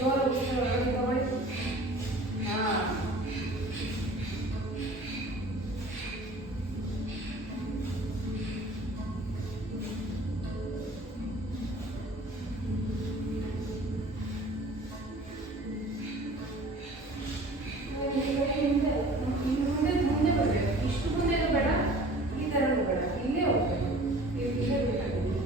ಜೋರ ತಗೊಳ್ಳಿ. ಹಾಂ, ಮುಂದೆ ಬರಬೇಕು. ಇಷ್ಟು ಮುಂದೆನೂ ಬೇಡ, ಈ ಥರನೂ ಬೇಡ, ಇಲ್ಲೇ ಹೋಗ್ಬೇಕು. ಇಲ್ಲೇ ಬೇಕಾಗಿದೆ.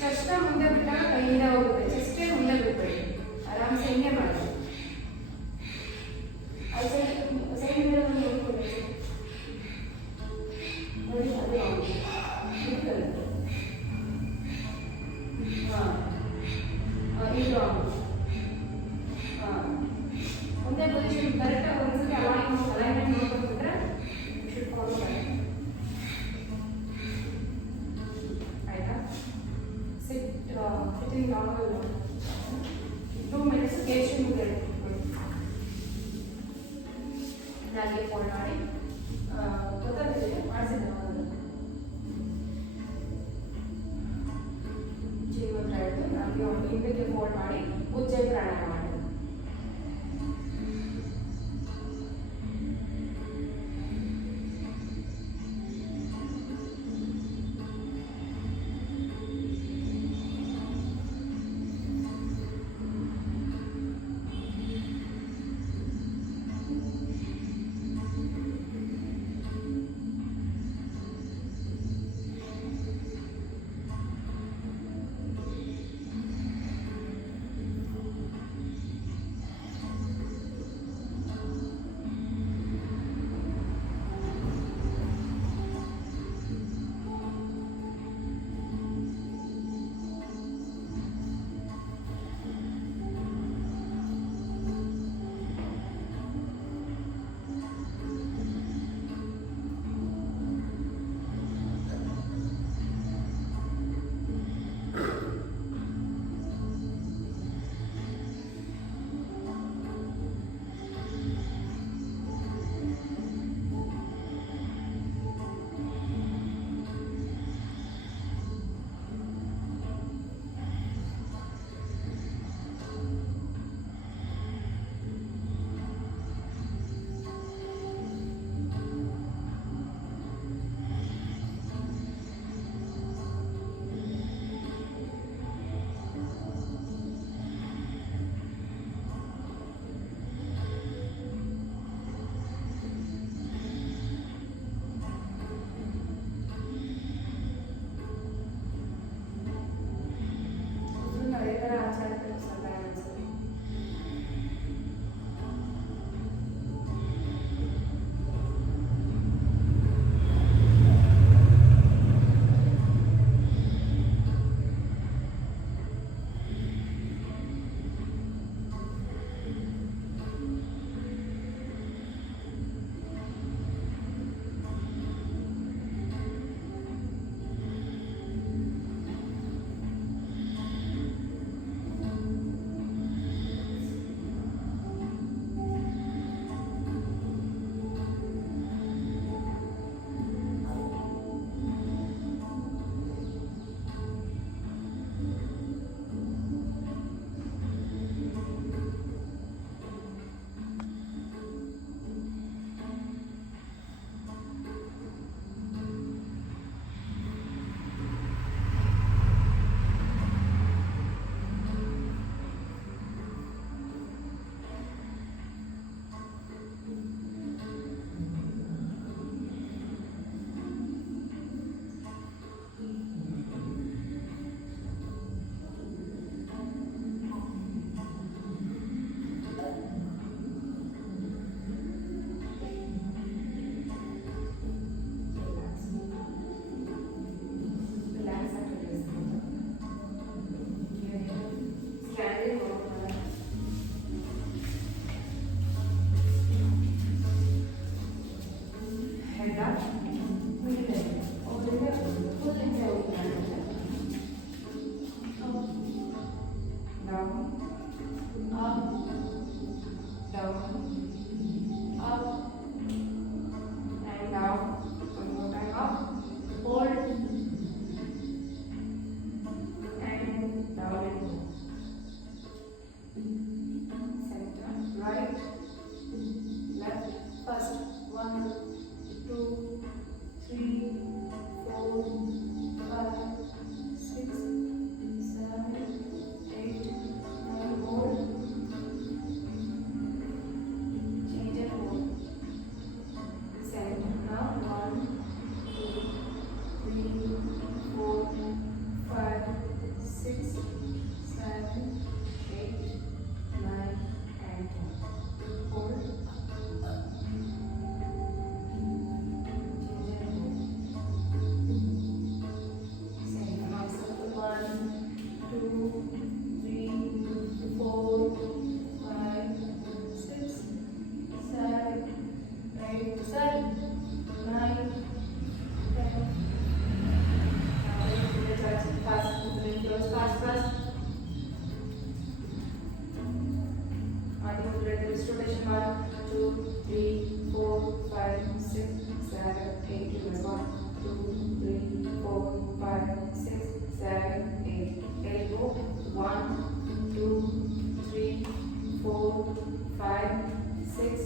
ಚೆಸ್ಟ್ ಮುಂದೆ ಬಿಟ್ಟಾಗ ಕೈಯಿಂದ ಹೋಗುತ್ತೆ. ಚೆಸ್ಟೇ ಮುಂದೆ ಬಿಟ್ಬೇಡಿ, ಆರಾಮ್ಸೆ ಹಿಂಗೆ ಮಾಡಿ. ಅದು ಸೈಡ್ ನೋಡ್ಕೊಳ್ಳಿ ನೋಡಿ, ಅದು ಇಟ್ಕೊಳ್ಳುತ್ತೆ. ಹಾಂ, ಇದು ಹಾಂ, ಒಂದೇ ಪೊಸಿಷನ್ ಕರೆಕ್ಟಾಗಿ ಒಂದ್ಸತಿ ಅಲೈನ್ಮೆಂಟ್ ನೋಡ್ಕೊಂಡ್ಬಿಟ್ರೆ ಇಟ್ಕೊಂಡು ಆಯಿತಾ. ಸಿಟ್ಟಿಂಗ್ ನಾರ್ಮಲ್ 2 ಮಿನಿಟ್ಸ್ ಕೇಶನ್ ಮುಂದೆ ಇಟ್ಕೊಳ್ಳಿ. ನಾಲ್ಗೆ ಫೋಲ್ಡ್ ಮಾಡಿ ಗೊತ್ತಾಗ್ತಿದೆ ಮಾಡಿಸಿದ್ದೆ ನಾನು ಜೀವನ ಆಯಿತು. ನಾಲ್ಗೆ ಒಂದು ಹಿಂದಕ್ಕೆ ಫೋಲ್ಡ್ ಮಾಡಿ ಉಜ್ಜೆ ಪ್ರಾಣಾಯಾಮ ಮಾಡಿ. wrist rotation 1, 2, 3, 4, 5, 6, 7, 8. Reverse 1, 2, 3, 4, 5, 6, 7, 8. Elbow 1, 2, 3, 4, 5, 6,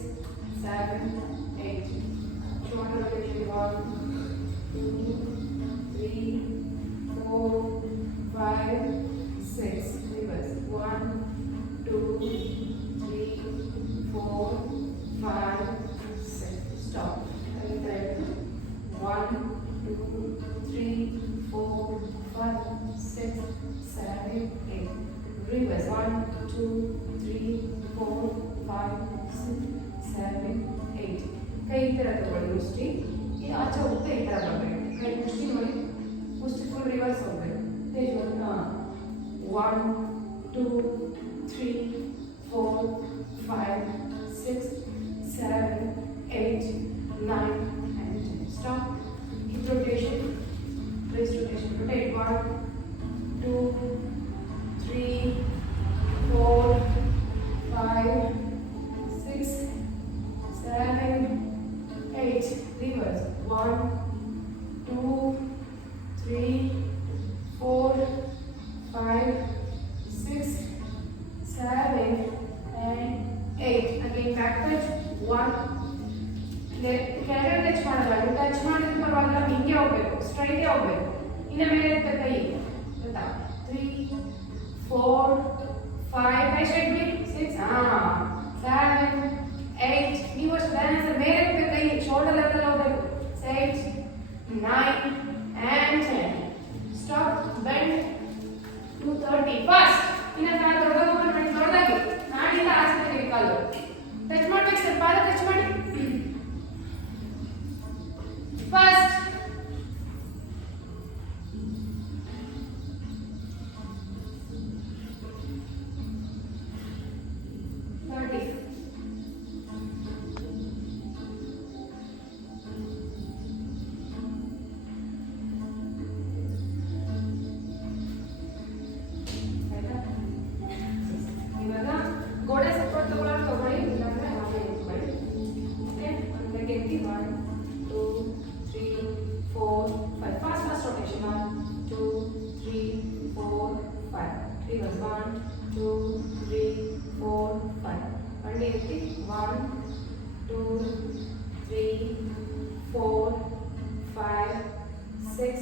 7, 8. Shoulder rotation 1, 2, 3, 4, 5, 6. Reverse 1, 2, 3, 4, 5, 6. Stop. 1, 2, 3, 4, 5, 6, 7, 8. Reverse 1, 2, 3, 4, 5, 6, 7, 8. ಕೈ ಈ ಥರ ತಗೊಳ್ಳಿ ಮುಷ್ಟಿ. ಈ ಆಚೆ ಹೋಗ್ತಾ ಈ ಥರ ಬರಬೇಕು. ಕೈ ಮುಷ್ಟಿ ನೋಡಿ, ಮುಷ್ಟಿ ಫುಲ್ ರಿವರ್ಸ್ ಹೋಗ್ಬೇಕು. Tej 1, 2, 3, 4, 5, 6, 7, 8, 9, and 10. Stop. Hip rotation, wrist rotation. Rotate 1, 2, 3, 4, 5, 6, 7, 8. Reverse 1, 2, 3, 4, 5, 6, 7, and 8. Again back touch 1. ಕೆಳಗಡೆ ಟಚ್ ಮಾಡಲ್ಲ, ಟಚ್ ಮಾಡಿದ್ರೆ ಪರವಾಗಿಲ್ಲ, ಹಿಂಗೆ ಹೋಗ್ಬೇಕು, ಸ್ಟ್ರೈಟೇ ಹೋಗ್ಬೇಕು. ಇನ್ನ ಮೇಲೆ ಎತ್ತ ಕೈ ಗೊತ್ತಾ. 3, 4, 5, ಕೈ ಸ್ಟ್ರೈಟ್ ಬಿಡಿ. 6, 7, 8. ನೀವು ಅಷ್ಟು ಬ್ಯಾಲೆನ್ಸ್ ಮೇಲೆ ಎತ್ತಬೇಕು, ಕೈ ಶೋಲ್ಡರ್ ಲೆವೆಲ್ ಹೋಗ್ಬೇಕು. 8, 9, and 10. Stop. Bend. 230. Fast. ಇನ್ನ ಕಾಲು ದೊಡ್ಡದಾಗಿ ನಾಡಿಂದ ಆಚೆ ತೆಗಿ ಕಾಲು. ಟಚ್ ಮಾಡ್ಬೇಕು ಸರ್, ಪಾದ ಟಚ್ ಮಾಡಿ. ಫಸ್ಟ್. ಗೋಡೆ ಸಪೋರ್ಟ್ ತಗೊಳ್ಳಿ, ಇಲ್ಲಾಂದ್ರೆ ಹಾಗೆ ಇಟ್ಕೊಳ್ಳಿ. ಓಕೆ, ಅಂದ್ರೆ ಗೆದ್ದಿ 1, 2, 3, 4, 5. Fast rotation 1, 2, 3, 4, 5. ರಿವರ್ಸ್ 1, 2, 3, 4, 5. ಮಂಡಿ ಎತ್ತಿ 1, 2, 3, 4, 5, 6,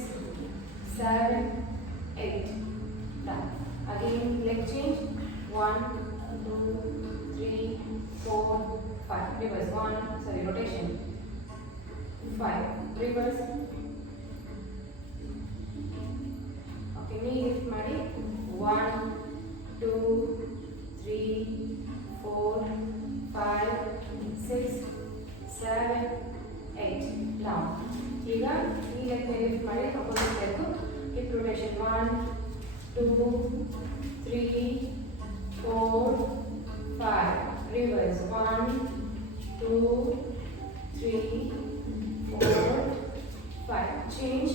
7, 8. Done. Again leg change 1, 2, 3, 4, 5. Reverse 1, sorry, rotation 5. Reverse. Okay, knee lift ಮಾಡಿ 1, 2, 3, 4, 5, 6, 7, 8. Down. ಈಗ ಈ leg lift ಮಾಡಿ opposite leg hip rotation 1, 2, 3, 4, 5. Reverse 1, 2, 3, 4, 5. Change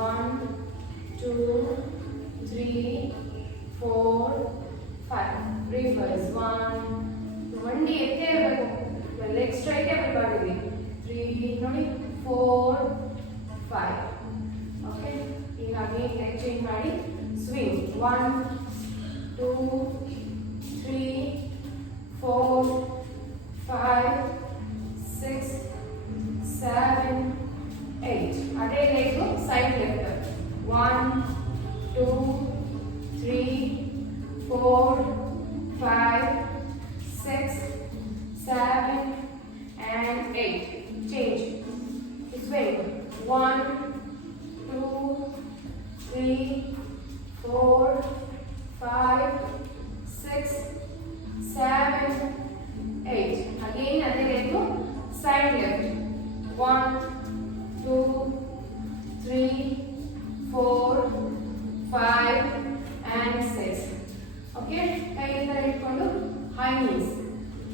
1, 2, 3, 4, 5. Reverse 1. ಮಂಡಿ ಎತ್ತೇ ಇರಬೇಕು, ಲೆಗ್ ಸ್ಟ್ರೈಟ್ ಬರಬಾರ್ದು. 3 ನೋಡಿ, 4, 5. ಓಕೆ, ಹೀಗಾಗಿ ಲೆಗ್ ಚೇಂಜ್ ಮಾಡಿ ಸ್ವಿಂಗ್ 1, 2, 3, 4, 5, 6, 7, 8. ಅದೇ leg side left 1, 2, 3, 4, 5, 6, 7, and 8. Change. Swing 1, 2, 3, 4, 5, 6, 7, 8. Again, ಅದೇ leg side left. 1, 2, 3, 4, 5, and 6. Okay? ಕೈ ಈ ಥರ ಇಟ್ಕೊಂಡು high knees.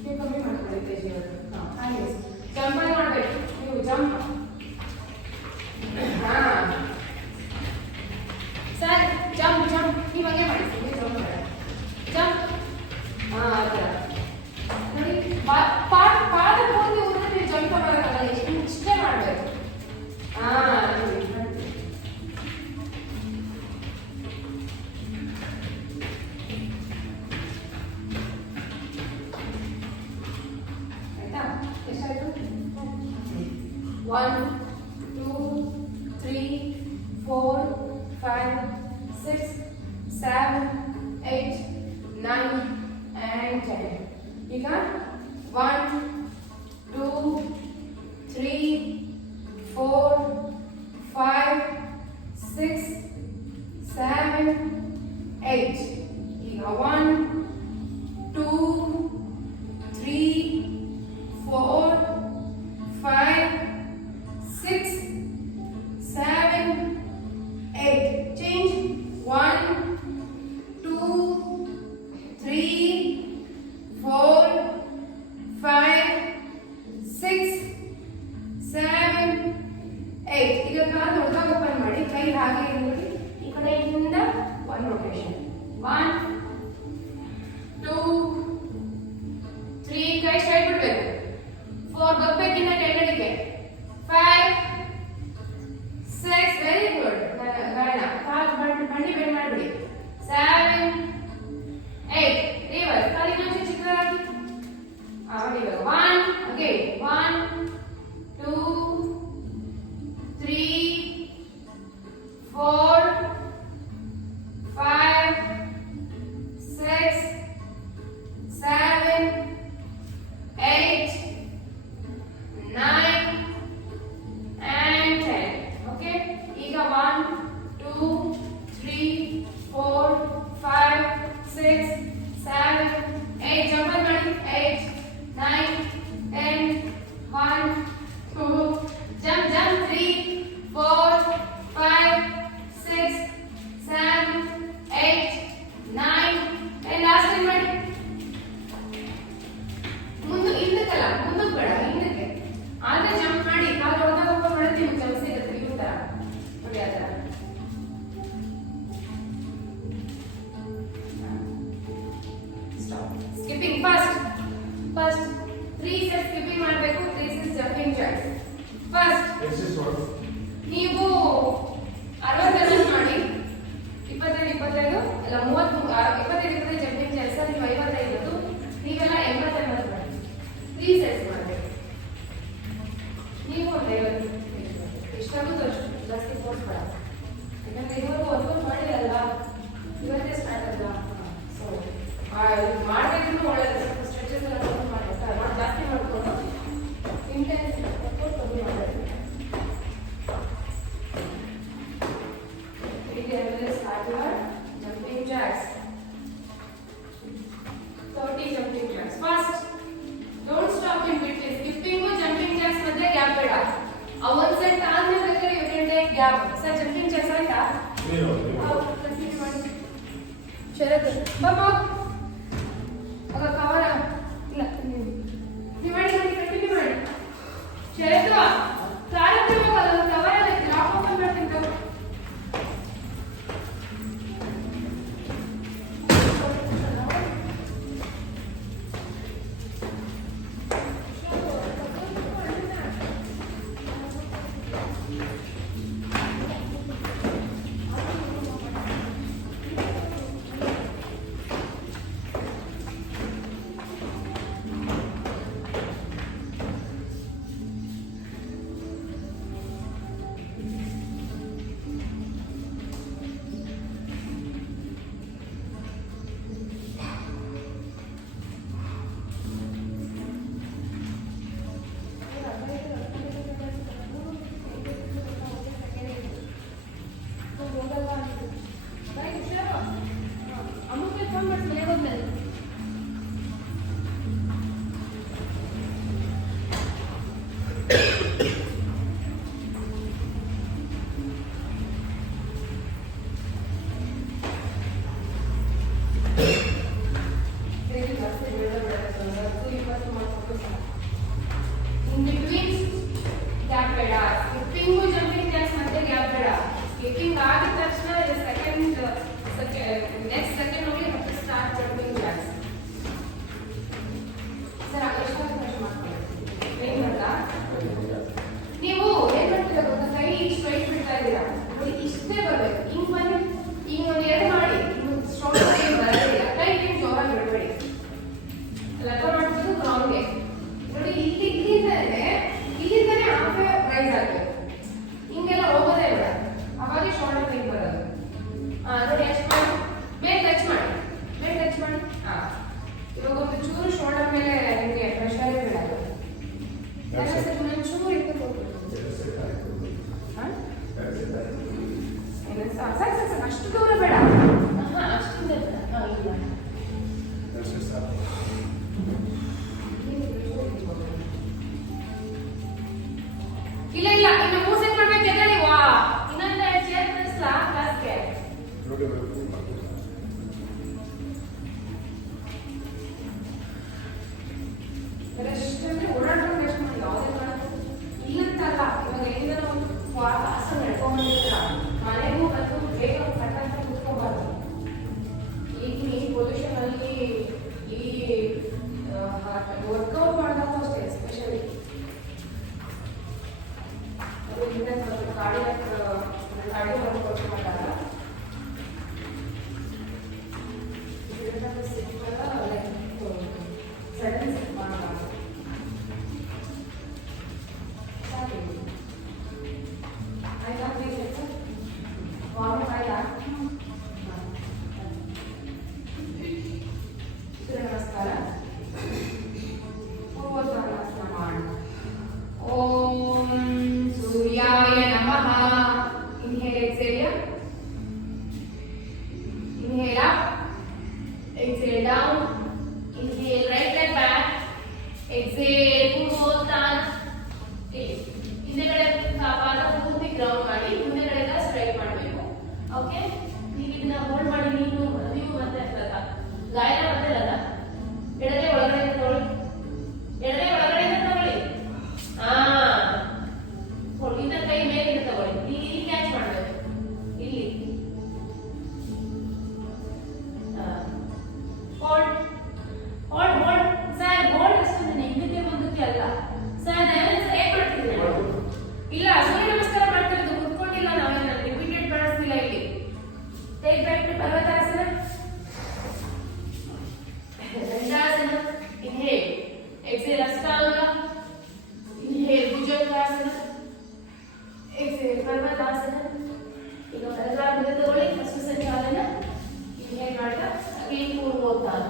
ನೀವು ಕಮ್ಮಿ ಮಾಡ್ಕೊಳ್ಳಿ ತೇಜಿ ಅವರು. high knees. ಜಂಪ್ ಮಾಡಬೇಕು. ನೀವು ಜಂಪ್. ಸರ್ ಜಂಪ್ ಜಂಪ್ ನೀವು ಹಾಗೆ ಮಾಡಿ. ಜಂಪ್ ಮಾಡಿ. ಜಂಪ್. ಆ ಥರ. ಪಾದ ಹೋಗಿ ಹೋದ್ರೆ ನೀವು ಜಂಪ್ ಮಾಡೋಕ್ಕಾಗಲ್ಲ, ಇಷ್ಟೇ ಮಾಡಬೇಕು. ಆಯ್ತಾ? ಎಷ್ಟಾಯ್ತು? 1 2 3 4 5 6 7 8 9 and 10. ಈಗ 1 2 3 4 5 6 7 8. ಈಗ 1 2 3 4 5 6 7 8. Change 1 2 3 4 5 6 7 8. ಈಗ ಕಾಲು ದೊಡ್ಡದಾಗಿ ಓಪನ್ ಮಾಡಿ, ಕೈ ಹಾಗೆ ನೋಡಿ, ಈ ಕಡೆಯಿಂದ 1 ರೊಟೇಷನ್. 1 2 3 ಕೈ ಸ್ಟ್ರೈಟ್ ಬಿಡಬೇಕು. 4 ಬಗ್ಬೇಕಿನ್ನ ಕೆಳಗಡೆಗೆ. 5 6 ವೆರಿ ಗುಡ್. ಬೇಡ, ಕಾಲು ಬಂಡಿ ಬೆಂಡ್ ಮಾಡಿಬಿಡಿ. 7 8 ರಿವರ್ಸ್. ಕಾಲು ಇನ್ನೊಂದು ಚಿಕ್ಕದಾಗಿ ಮಾಡಿ. 1 ಅಗೇನ್ 1 2 3 4 5 6 7 8 9 and 10. Okay, ಈಗ 1 2 3 4 5 6 7 8. ಜಂಪ್ ಮಾಡಿ. 8 9 10 1 2 jump 3 4 5 6 7 8 9 and last time ಮಾಡಿ. ಹಿಂದಕ್ಕಲ್ಲ, ಮುಂದಕ್ಕೆ ಬೇಡ, ಹಿಂದಕ್ಕೆ. ಆದ್ರೆ ಜಂಪ್ ಮಾಡಿ, ಕಾಲು ಹೊಡೆದಾಗ ಓಪನ್ ಮಾಡಿದ್ರೆ ನಿಮ್ಗೆ ಜಂಪ್ ಸಿಗುತ್ತೆ. ಈ ತರ ನೋಡಿ, ಆ ತರ. ಸ್ಕಿಪ್ಪಿಂಗ್ ಫಸ್ಟ್ 3 ಸೆಟ್ ಸ್ಕಿಪ್ಪಿಂಗ್ ಮಾಡಬೇಕು. 3 ಸೆಟ್ ಜಂಪಿಂಗ್ ಜಾಕ್ಸ್. ಫಸ್ಟ್ ನೀವು 60 ಮಾಡಿ, 25 25 ಅಲ್ಲ 30 25 25 ಜಂಪಿಂಗ್ ಜಾಕ್ಸ್. ನೀವು 55, ನೀವೆಲ್ಲ 80 80 ಮಾಡಿ. 3 ಸೆಟ್ಸ್ ಮಾಡಬೇಕು. ನೀವು ಒಂದು 50 ಎಷ್ಟಾಗುತ್ತೋ ಅಷ್ಟು, ಜಾಸ್ತಿ ಫೋರ್ಸ್ ಬೇಡ. ಯಾಕಂದ್ರೆ ಇವರು ವರ್ಕೌಟ್ ಮಾಡಿರಲ್ವಾ, ಇವತ್ತೇ ಸ್ಟಾರ್ಟ್ ಅಲ್ಲ. ಸೊ ಮಾಡಬೇಕಿದ್ರು ಒಳ್ಳೆಯದು. ಸ್ವಲ್ಪ ಸ್ಟ್ರೆಚಸ್ ಎಲ್ಲ ಮಾಡಿ ಜಾಸ್ತಿ ಮಾಡ್ಕೊಂಡು ಇಂಟೆನ್ಸ್ ವರ್ಕೌಟ್ ಕಮ್ಮಿ ಮಾಡಬೇಕು. ಸ್ಟಾರ್ಟ್ ಮಾಡಿ jumping jacks. 30 jumping jacks. First don't stop in between. Skipping jumping jacks ಮಧ್ಯೆ ಗ್ಯಾಪ್ ಬೇಡ. ಆ ಒಂದು ಸೆಟ್ ಆದ್ಮೇಲೆ ಬೇಕಾದ್ರೆ you can take gap. Sir jumping jacks ಆಯ್ತಾ? ಕಂಟಿನ್ಯೂ ಮಾಡಿ. ಶರತ್ ಬಾಬಾ ಆಗ ಕವರ ಇಲ್ಲ, ನೀವು ಮಾಡಿ ಕಂಟಿನ್ಯೂ ಮಾಡಿ. ಶರತ್ ಪ್ರಾರಂಭ ಹೋಗಲ್ಲ, ಕವರ್ ಅಲ್ಲ, ಲಾಕ್ ಓಪನ್ ಮಾಡ್ತೀನಿ ತಗೋ. next second only have to start jumping jacks. Sir, ಲೆಕ್ಕ ಮಾಡ್ತಿದ್ದು ಗ್ರೌಂಡ್ಗೆ. ನೋಡಿ ಇಲ್ಲಿಂದಾನೆ ಹಾಫ್ ರೈಸ್ ಆಗಬೇಕು. ಹಿಂಗೆಲ್ಲ ಹೋಗೋದೇ ಬೇಡ, ಅವಾಗ ಶೋಲ್ಡರ್ ಪೇನ್ ಬರೋದು. ನೋಡಿ ಎಷ್ಟು ಮಾಡಿ ಮೇಲೆ ಟಚ್ ಮಾಡಿ. ಇವಾಗ ಒಂದು ಚೂರು ಶೋಲ್ಡರ್ ಮೇಲೆ ನಿಮಗೆ ಪ್ರೆಷರ್ ಬೀಳಲ್ಲ. ಚೂರು ಇಟ್ಟು ಅಷ್ಟು ದೂರ ಬೇಡ. ಅಷ್ಟು ದೂರ ಬೇಡ. ಇಲ್ಲ ಇನ್ನು ಮೂಸೆಟ್ ಮಾಡ್ಬೇಕು. ಎದ್ದೇಳಿ. ವಾ, ಇನ್ನೊಂದು ಚೇರ್ ತರಿಸ್ಲಾ ಕ್ಲಾಸ್ಗೆ? ರೆಸ್ಟ್ ಅಂದ್ರೆ ಓಡಾಡ್ಕೊಂಡು ರೆಸ್ಟ್ ಮಾಡಿ, ಯಾವುದೇ ಮಾಡೋದು ಇಲ್ಲಂತಲ್ಲ. ಇವಾಗ ಏನಿದೆ ನಾವು ವಾಸ ನಡ್ಕೊಂಡ್ಬಂದಿದ್ರ ಮನೆಗೂ ಬಂದು ಬೇಗ ಕಟ್ಟಂತ ಕೂತ್ಕೋಬಾರ್ದು. ಈಗ ಈ ಪೊಲ್ಯೂಷನ್ ಅಲ್ಲಿ ಈ ವರ್ಕೌಟ್ ಮಾಡಿದಾಗ ಅಷ್ಟೇ ಎಸ್ಪೆಷಲಿ ಅದರಿಂದ ಸ್ವಲ್ಪ ಕಾರ್ಡಿಯೋ ವರ್ಕೌಟ್ ಮಾಡಿದಾಗ ಸಡನ್ ಸಿಕ್ ಮಾಡಬಾರ್ದು. ಆಯ್ತಾ? ವಾರ್ಮ್ ಆಯ್ತಾ? ಸೂರ್ಯ ನಮಸ್ಕಾರ. ಭುಜಂಗಾಸನ ಮಾಡಿ. ಓಂ ಸೂರ್ಯಾಯ ನಮಃ. Inhale, exhale. Inhale up, exhale down. Inhale right leg back, exhale ಪೂರ್ವೋತ್ಥಾನ. ಹಿಂದೆಗಡೆ ಪಾದ ಪೂರ್ತಿ ಗ್ರೌಂಡ್ ಮಾಡಿ ಮುಂದೆಗಡೆ ಸ್ಟ್ರೈಟ್ ಮಾಡಬೇಕು. ಓಕೆ, ಈಗ ಇದನ್ನ ಹೋಲ್ಡ್ ಮಾಡಿ. ನೀವು ಮತ್ತೆ ಗಾಯ ಬರ್ತಿರಲ್ಲ, ಎಡಗೈ ಒಳಗಡೆ ತಗೊಳ್ಳಿ. ಇಂದ ಕೈ ಮೇಲೆ ತಗೊಳ್ಳಿ. ಇಲ್ಲಿ ಕ್ಯಾಚ್ ಮಾಡಬೇಕು. ಇಲ್ಲಿ ಹೋಲ್ಡ್ ಸರ್. ಹೋಲ್ಡ್ ಅಷ್ಟೇ, ಹಿಂದಕ್ಕೆ ಮುಂದಕ್ಕೆ ಅಲ್ಲ ಸರ್. ಹೇಗೆ ಮಾಡ್ತಿದ್ದೀವಿ? ಇಲ್ಲ, ಸೂರ್ಯ ನಮಸ್ಕಾರ ಮಾಡ್ತಿರೋದು ಕುತ್ಕೊಂಡಿಲ್ಲ. ನಾವೇನ ರಿಪೀಟೆಡ್ ಬಳಸ್ತಿಲ್ಲ. ಇಲ್ಲಿ ಟೇಕ್ ಬ್ಯಾಕ್ ಟು ಪರ್ವತಾಸನ. ದಂಡಾಸನ. ಇನ್ಹೇಲ್, ಎಕ್ಸೇಲ್ ಅಷ್ಟಾಂಗ. ಇನ್ಹೇಲ್ ಭುಜಂಗಾಸನ, ಎಕ್ಸೇಲ್ ಪರ್ವತಾಸನ. ಈಗ ಬಲಗಾಲ ತಗೊಳ್ಳಿ. ಫಸ್ಟ್ ಸಂಚಾಲನ. ಇನ್ಹೇಲ್ ಮಾಡಿದ ಅಗೇನ್ ಪೂರ್ವೋತ್ಥಾನ.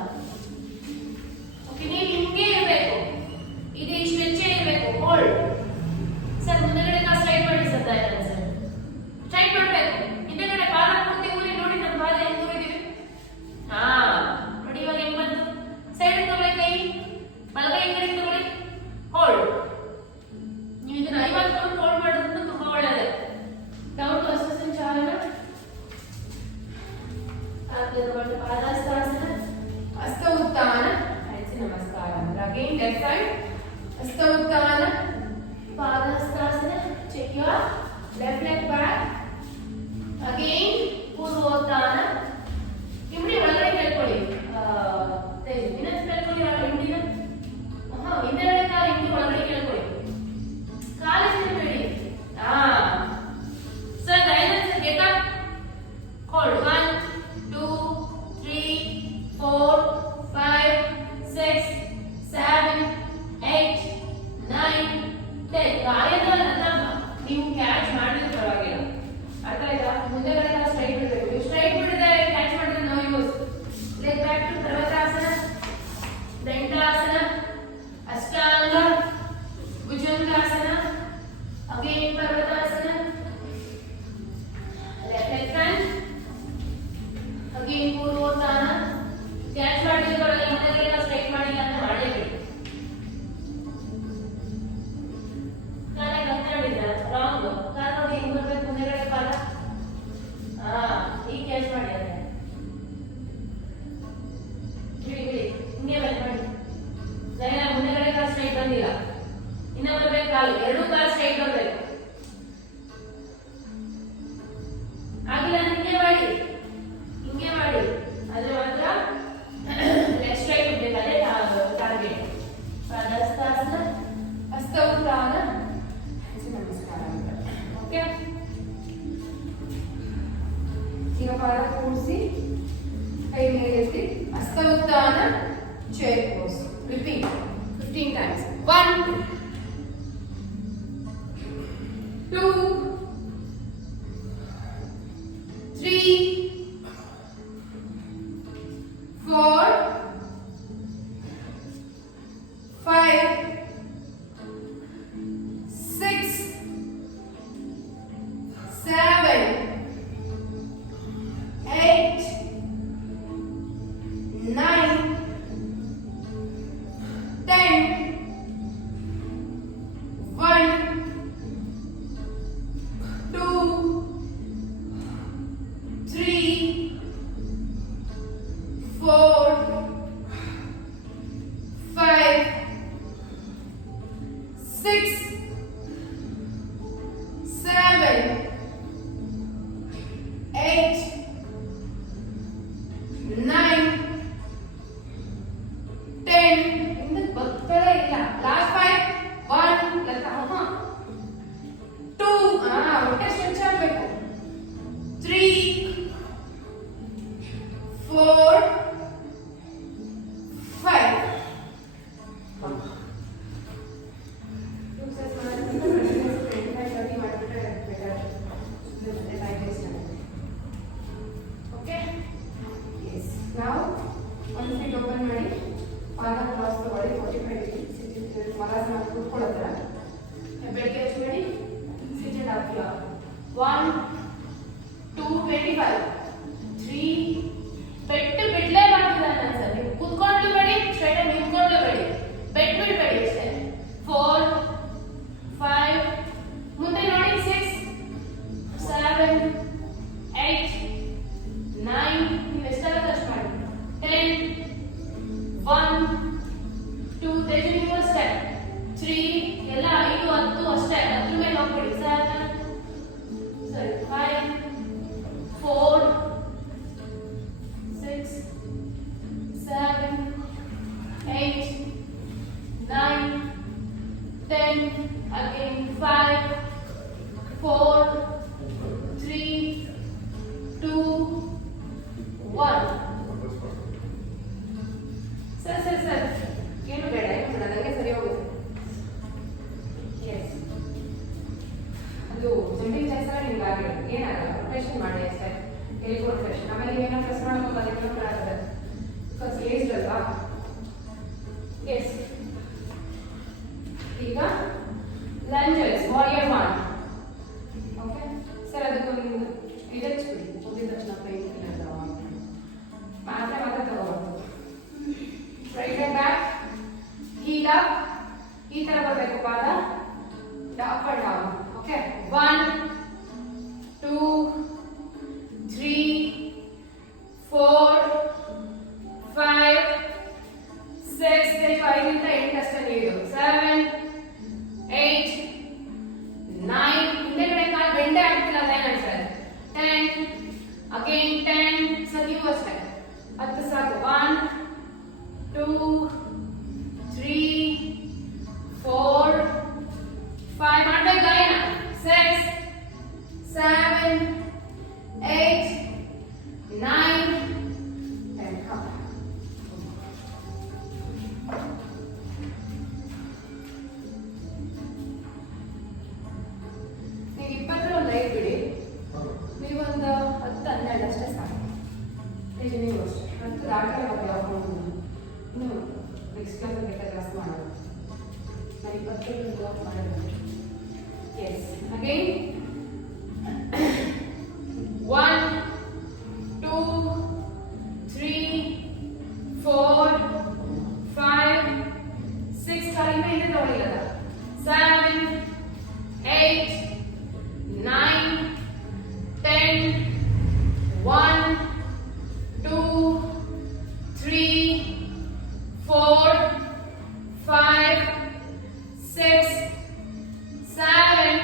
ಓಕೆ, ನೀವು ಹಿಂಗೆ ಇರಬೇಕು. ಇದು ಸ್ಟ್ರೆಚ್ ಇರಬೇಕು. Hold sir. ಮುಂದಗಡೆ ಸ್ಟ್ರೈಟ್ ಮಾಡಿ ಸರ್. ಸ್ಟ್ರೈಟ್ ಮಾಡಬೇಕು. ಹಿಂದಗಡೆ ಪಾದ ಪೂರ್ತಿ ಊರಿ. ನೋಡಿ ನಮ್ಮ ಪಾದ ಹೆಂಗ್ ಊರಿದೀವಿ. ನೋಡಿ ಇವಾಗ ಹೆಂಗ್ ಬಂತು. ಸೈಡ್ ತಗೊಳ್ಳಿ. ಕೈ ಬಲಗೈ ಕಡೆ ತಗೊಳ್ಳಿ. ಹೋಲ್ಡ್. ನೀವು ಇದನ್ನ 50 ಕೌಂಟ್ ಹೋಲ್ಡ್ ಮಾಡೋದ್ರಿಂದ ತುಂಬಾ ಒಳ್ಳೆಯದು. Down to ಹಸ್ತಸಂಚಾಲನ. ಪಾದಾಸ್ತಾಸನ, ಹಸ್ತ ಉತ್ಥಾನ, ನಮಸ್ಕಾರ. Again left side. ಹಸ್ತ ಉತ್ಥಾನ, ಪಾದಾಸ್ತಾಸನ. Check your left leg back. Again ಪೂರ್ವೋತ್ಥಾನ. ಹಿಂಡಿ ಒಳಗಡೆ ಕೇಳ್ಕೊಳ್ಳಿ. ಇನ್ನೊಂದು ಕೇಳ್ಕೊಳ್ಳಿ. ಹಿಂಡಿನ ಹಿಂದೆಗಡೆ ಕಾಲು ಹಿಂಡಿ ಒಳಗಡೆ ಕೇಳ್ಕೊಳ್ಳಿ. ಕಾಲಿನ ಬಿಡಿ. ಸರ್ ಡೈನಸ್ ಗೆಟ್ ಅಪ್. ಹೋಲ್ಡ್. 1 2 3 4 5 6 7 8 9 10. ಗಾಯದಲ್ಲ, ನೀವು ಕ್ಯಾಚ್ ಮಾಡಿದ್ರೆ ಪರವಾಗಿಲ್ಲ. ಅರ್ಥ ಆಯ್ತಾ? ಮುಂದೆಗಡೆ ಸ್ಟ್ರೈಟ್ ಬಿಡಬೇಕು. ನೀವು ಸ್ಟ್ರೈಟ್ ಬಿಡಿದ್ರೆ ಕ್ಯಾಚ್ ಮಾಡಿದ್ರೆ no use. Leg back to ಪರ್ವತಾಸನ, ದಂಡಾಸನ, ಅಷ್ಟಾಂಗ, ಭುಜಂಗಾಸನ. ಅಗೇನ್ ಪರ್ವತಾಸನ. Left leg front. ಅಗೇನ್ ಪೂರ್ವೋತ್ಥಾನ. ಕ್ಯಾಚ್ ಮಾಡಿದ್ರೊಳಗೆ ಮುಂದೆಗಡೆ ಸ್ಟ್ರೈಟ್ ಮಾಡಿಲ್ಲ ಅಂತ ಮಾಡಲೇಬೇಕು. ಕಾಲೇ ಕತ್ತಾಡಿದ್ರ ರಾಂಗ್. ಕಾಲ ನೋಡಿ ಹೆಂಗ್ ಬರ್ಬೇಕು. ಮುಂದೆಗಡೆ ಪಾದ ಈಗ ಕ್ಯಾಚ್ ಮಾಡಿ. ಅದೇ ಬಿಡಿ ಹಿಂಗೆ ಬಂದ್ ಮಾಡಿ. ಮುಂದೆಗಡೆ ಕಾಲು ಸ್ಟ್ರೈಟ್ ಬಂದಿಲ್ಲ. ಇನ್ನ ಬರ್ಬೇಕು. ಕಾಲು ಎರಡೂ ಕಾಲು ಸ್ಟ್ರೈಟ್ ಬರ್ಬೇಕು. ಆಗಿಲ್ಲ ಹಿಂಗೆ ಮಾಡಿ. ಅದ್ರ ಮಾತ್ರ ಲೆಗ್ ಸ್ಟ್ರೈಟ್ ಇರ್ಬೇಕು. ಅದೇ ಟಾರ್ಗೆಟ್. ಪಾದಾಸ್ತಾಸನ, ಹಸ್ತ ಉತ್ಥಾನ, ನಮಸ್ಕಾರ. ಓಕೆ, ಈಗ ಪಾದ ಕೂರಿಸಿ ಕೈ ಮೇಲೆ ಎತ್ತಿ. ಹಸ್ತ ಉತ್ಥಾನ, ಚೇರ್ ಪೋಸ್. Repeat 15 times. 1, 2, 3, 4, 5, 6, 7, 8, 9, 10, 1, 2, 3, 4, 5, 6, 7, 8, 9, 10. ಇಂದ ಬರ್ತಲೇ ಇಲ್ಲ. ಲಾಸ್ಟ್ 5, 1 ಲೆಕ್ಕ 2 ಹೊಟ್ಟೆ ಸ್ಟ್ರೆಚ್ ಆಗಬೇಕು. 3, 4, 5. Okay? Yes. Now, one feet open ಮಾಡಿ ಪಾದ ಕ್ರಾಸ್ ತಗೊಳ್ಳಿ 45 ಡಿಗ್ರಿ ಸಿಟ್ ಮಲಾಸನ ಕೂತ್ಕೊಳ್ಳೋದ್ರ ಬೆಳಗ್ಗೆ ಎಷ್ಟು ಮಾಡಿ ಸಿಟೆಡ್ ಆಗ್ತೀರಾ 1 2 25 3 ಬೆಟ್ಟು ಬಿಡ್ಲೇ ಮಾಡ್ತಿದ್ದಾನೆ ಸರ್ ನೀವು ಕೂತ್ಕೊಂಡು ಬೇಡಿ ಸ್ಟ್ರೈಟ್ ಆಗಿ ನಿಂತ್ಕೊಂಡು ಬೇಡಿ ಬೆಟ್ಟು ಬಿಡಬೇಡಿ ಅಷ್ಟೇ 4 5 ಮುಂದೆ ನೋಡಿ 6 7 8 9 ನೀವು ಎಷ್ಟಾಗುತ್ತೆ ಅಷ್ಟು ಮಾಡಿ 10 1 2 ತೆಗೆದು ನೀವು ಅಷ್ಟೇ 3 ಎಲ್ಲ 5 10 ಅಷ್ಟೇ ಅದ್ರ ಮೇಲೆ ಹೋಗ್ಬಿಡಿ 7 ಸರಿ 5 4 6 7 8 9 10 again 5 4 3 2 1 ಸರ್ ಏನು ಬೇಡ ನನಗೆ ಸರಿ ಹೋಗುತ್ತೆ. ಎಸ್ ಅದು ಜಂಪಿಂಗ್ ಜಾಕ್ಸ್ ಎಲ್ಲ ನಿಮ್ಗೆ ಆಗಿಲ್ಲ ಏನಾಗಲ್ಲ ರೊಟೇಷನ್ ಮಾಡಿ ಅಷ್ಟೇ ಎಲ್ಗೂ ರೊಟೇಷನ್ ಆಮೇಲೆ ನೀವೇನೋ ಪ್ರೆಸ್ ಮಾಡೋದು ಅದಕ್ಕೆ ಆಗುತ್ತೆ ಬಿಕಾಸ್ ಏಜ್ಡ್ ಅಲ್ವಾ. ಎಸ್ ಈಗ ಲಂಜಸ್ ವಾರಿಯರ್ 1 ಓಕೆ ಸರ್ ಅದಕ್ಕೊಂದು ಇದು ಹಚ್ಬಿಡಿ ಮುಗಿದ ತಕ್ಷಣ ಪೈನ್ ಮಾತ್ರ ತಗೋಬಾರ್ದು. Right and back, heel up, ಈ ತರ ಬರಬೇಕು ಪಾದ, up and down, okay? 1, 2, 3, 4, 5, 6, 5 ಇಂದ 8 ಅಷ್ಟೇ ನೀಡು. 7, 8, 9, ಹಿಂದೆಗಡೆ ಕಾಲು ಬೆಂಡೆ ಆಗ್ತಿಲ್ಲ ಅದೇನಾಗ್ತದೆ. 10, again 10, ಸೊ ನೀವು ಅಷ್ಟೇ 10 ಸಾಕು. 1, 2, 3, 4, 5 ಮಾಡಬೇಕು ಗಾಯನ 6, 7, 8, 9, 10 up. ನೀವು 20 ಒಂದು ಲೈಟ್ ಬಿಡಿ ನೀವೊಂದು 10 12 ಅಷ್ಟೇ ಸಾಕು. ನೀವು ಅಷ್ಟೇ 10 ದಾಟಲ್ಲ ಯಾವಾಗ ಇನ್ನು ನೆಕ್ಸ್ಟ್ ಕ್ಲಾಸ್ ಬೇಕಾದ್ರೆ ಕ್ಲಾಸ್ ಮಾಡೋಣ. ನಾನು 20 ಮಾಡೋದು. ಎಸ್ ಅಗೈನ್ 1, 2, 3, 4, 5, 6 ಕಾಲಿಂದ ಹಿಂದೆ ತಗೊಳ್ಳಿಲ್ಲ 7, 8, 9, 10, 1, 2, 3, 4, 5, 6, 7,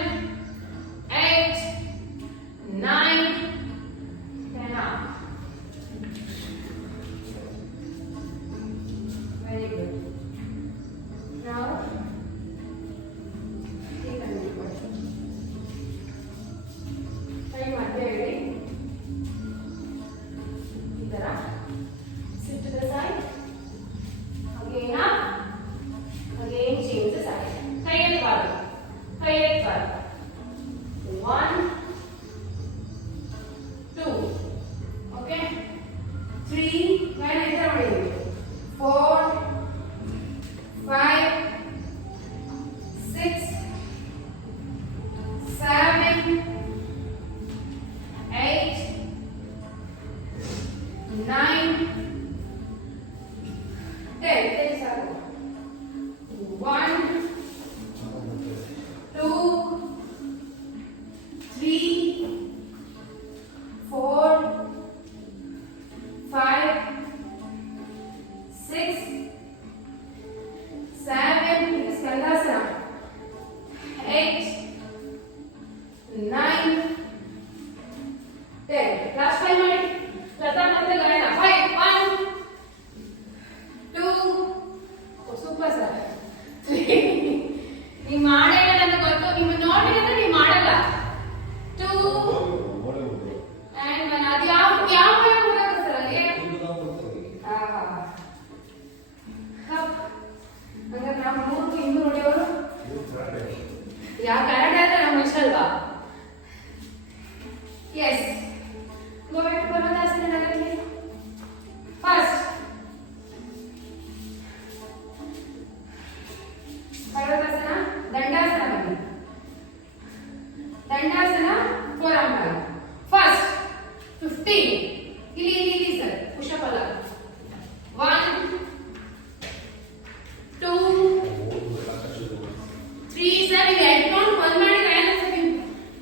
8, 9, 10 up. Very good. Now, take a little 5, 6, 7, 8, 9, 10. Take a 1, 2, 3, 4, 5, 6, 7, this is Skandasana, 8, 9, 10. Last 5 minutes. Lata ಮತ್ತೆ ಗಾಯನ 5, 1, 2, ಸೂಪರ್ ಸರ್. ನೀವು ಮಾಡೇ ನನಗೆ ಗೊತ್ತು, ನಿಮ್ಮ ನೋಡಿದ್ರೆ ನೀವು ಮಾಡಲ್ಲ. 2 and 1. ಅದು ಯಾವ ಸರ್ ಅಲ್ಲಿ? ಹಂಗಾರೆ ನಾವು 3 ಇನ್ನೂ ನೋಡಿಯವರು ಯಾವ ಕರಾಟೆ ಅಂದ್ರೆ ನಮ್ಗೆ ಇಷ್ಟ ಅಲ್ವಾ? S. Go back to Parvatasana again. First, Parvatasana, Dandasana bani. Dandasana, forearm bani. First, 15. Ili sir. Push up alla. 1, 2, 3. Sir, you head count 1 ಮಾಡಿ ನಾನು ಸರ್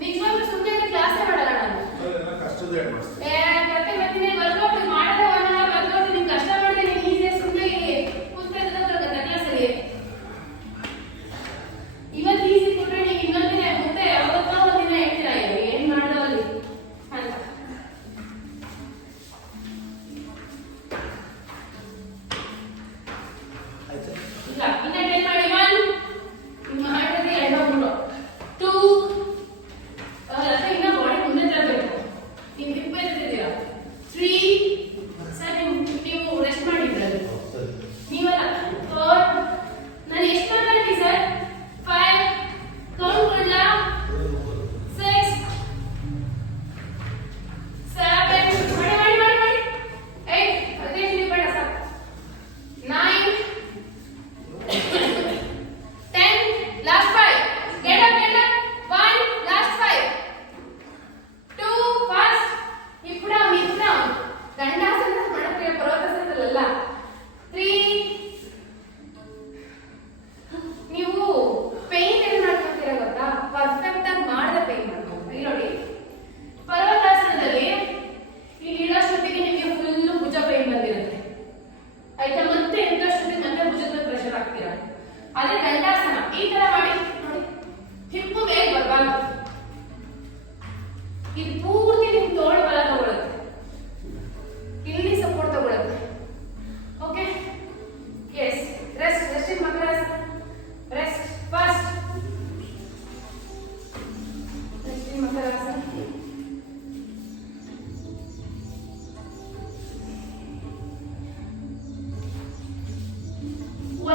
ನಿಜವಾಗ್ಲೂ ಸುಮ್ಮನೆ ಕ್ಲಾಸ್ ಮಾಡಲ್ಲ ನಾನು. ಮತ್ತೆ ವರ್ಕೌಟ್ ಮಾಡದೆ 1 ಅವರ್ ವರ್ಕೌಟ್ ನೀವು ಕಷ್ಟ ಮಾಡಿದ್ರೆ ನೀವು ಈಸಿ ಸುಮ್ಮನೆ ಇಲ್ಲಿ ಕೂತ್ಕೊಳ್ಳೋದು ಕ್ಲಾಸಲ್ಲಿ. ಇವತ್ತು ಈಸಿ ಕೊಟ್ಟರೆ ನೀವು ಇನ್ನೊಂದಿನ ಮತ್ತೆ ಯಾವತ್ತೋ ಒಂದಿನ ಹೇಳ್ತೀರಾ ಏನ್ ಮಾಡ್ದೋ ಅಲ್ಲಿ ಅಂತ. ಇಲ್ಲ ಇನ್ನ 10 ಮಾಡಿ. 1 ನಿಮ್ಮ ಮಾಡಿದ್ರೆ 2 2 ಅಲ್ಲ ಇನ್ನ ಬಾಡಿ ಮುಂದೆ ತರಬೇಕು. ನೀವು ಹಿಪ್ ಎತ್ತಿದ್ದೀರಾ. 3 ಸರ್ ನೀವು ರೆಸ್ಟ್ ಮಾಡಿದ್ರಲ್ಲ ನೀವಲ್ಲ. 4 ನಾನು ಎಷ್ಟು ಮಾತಾಡ್ತೀನಿ ಸರ್? 5 ಕೌಂಟ್ ಕೊಡ್ಲ. 6 7 ಮಾಡಿ 8 ಅದೇ ನೀವು ಬೇಡ sir. 9 10 last 5 get up 1 last 5 2 fast hip down dandasana ಮಾಡುತ್ತೀರಾ ಪರ್ವತಾಸನದಲ್ಲ. 3 ನೀವು ಪೇನ್ ಏನು ಮಾಡ್ಕೊತೀರಾ ಗೊತ್ತಾ? ಪರ್ಫೆಕ್ಟ್ ಆಗಿ ಮಾಡದೆ ಪೇನ್ ಮಾಡ್ಕೊತೀರಿ ನೋಡಿ. ಪರ್ವತಾಸನದಲ್ಲಿ ಇಲ್ಲಿ ಇಡೋಷ್ಟೊತ್ತಿಗೆ ನಿಮಗೆ ಫುಲ್ ಭುಜ ಪೇನ್ ಬಂದಿರುತ್ತೆ ಆಯ್ತಾ. ಮತ್ತೆ ಎಂತಷ್ಟೊತ್ತಿಗೆ ಮತ್ತೆ ಭುಜದ ಪ್ರೆಷರ್ ಆಗ್ತೀರಾ. ಅದೇ ದಂಡಾಸನ ಈ ತರ ಮಾಡಿ ನೋಡಿ. ಹಿಪ್ಪು ಮೇಲೆ ಬರಬಾರ್ದು. ಇದು ಪೂರ್ತಿ ನಿಮ್ ತೋಳು ಬಲ ತಗೊಳುತ್ತೆ, ಇಲ್ಲಿ ಸಪೋರ್ಟ್ ತಗೊಳುತ್ತೆ. Okay yes. ರೆಸ್ಟ್ ಇನ್ ಮಕರಾಸನ. Rest first. ರೆಸ್ಟ್ ಇನ್ ಮಕರಾಸನ.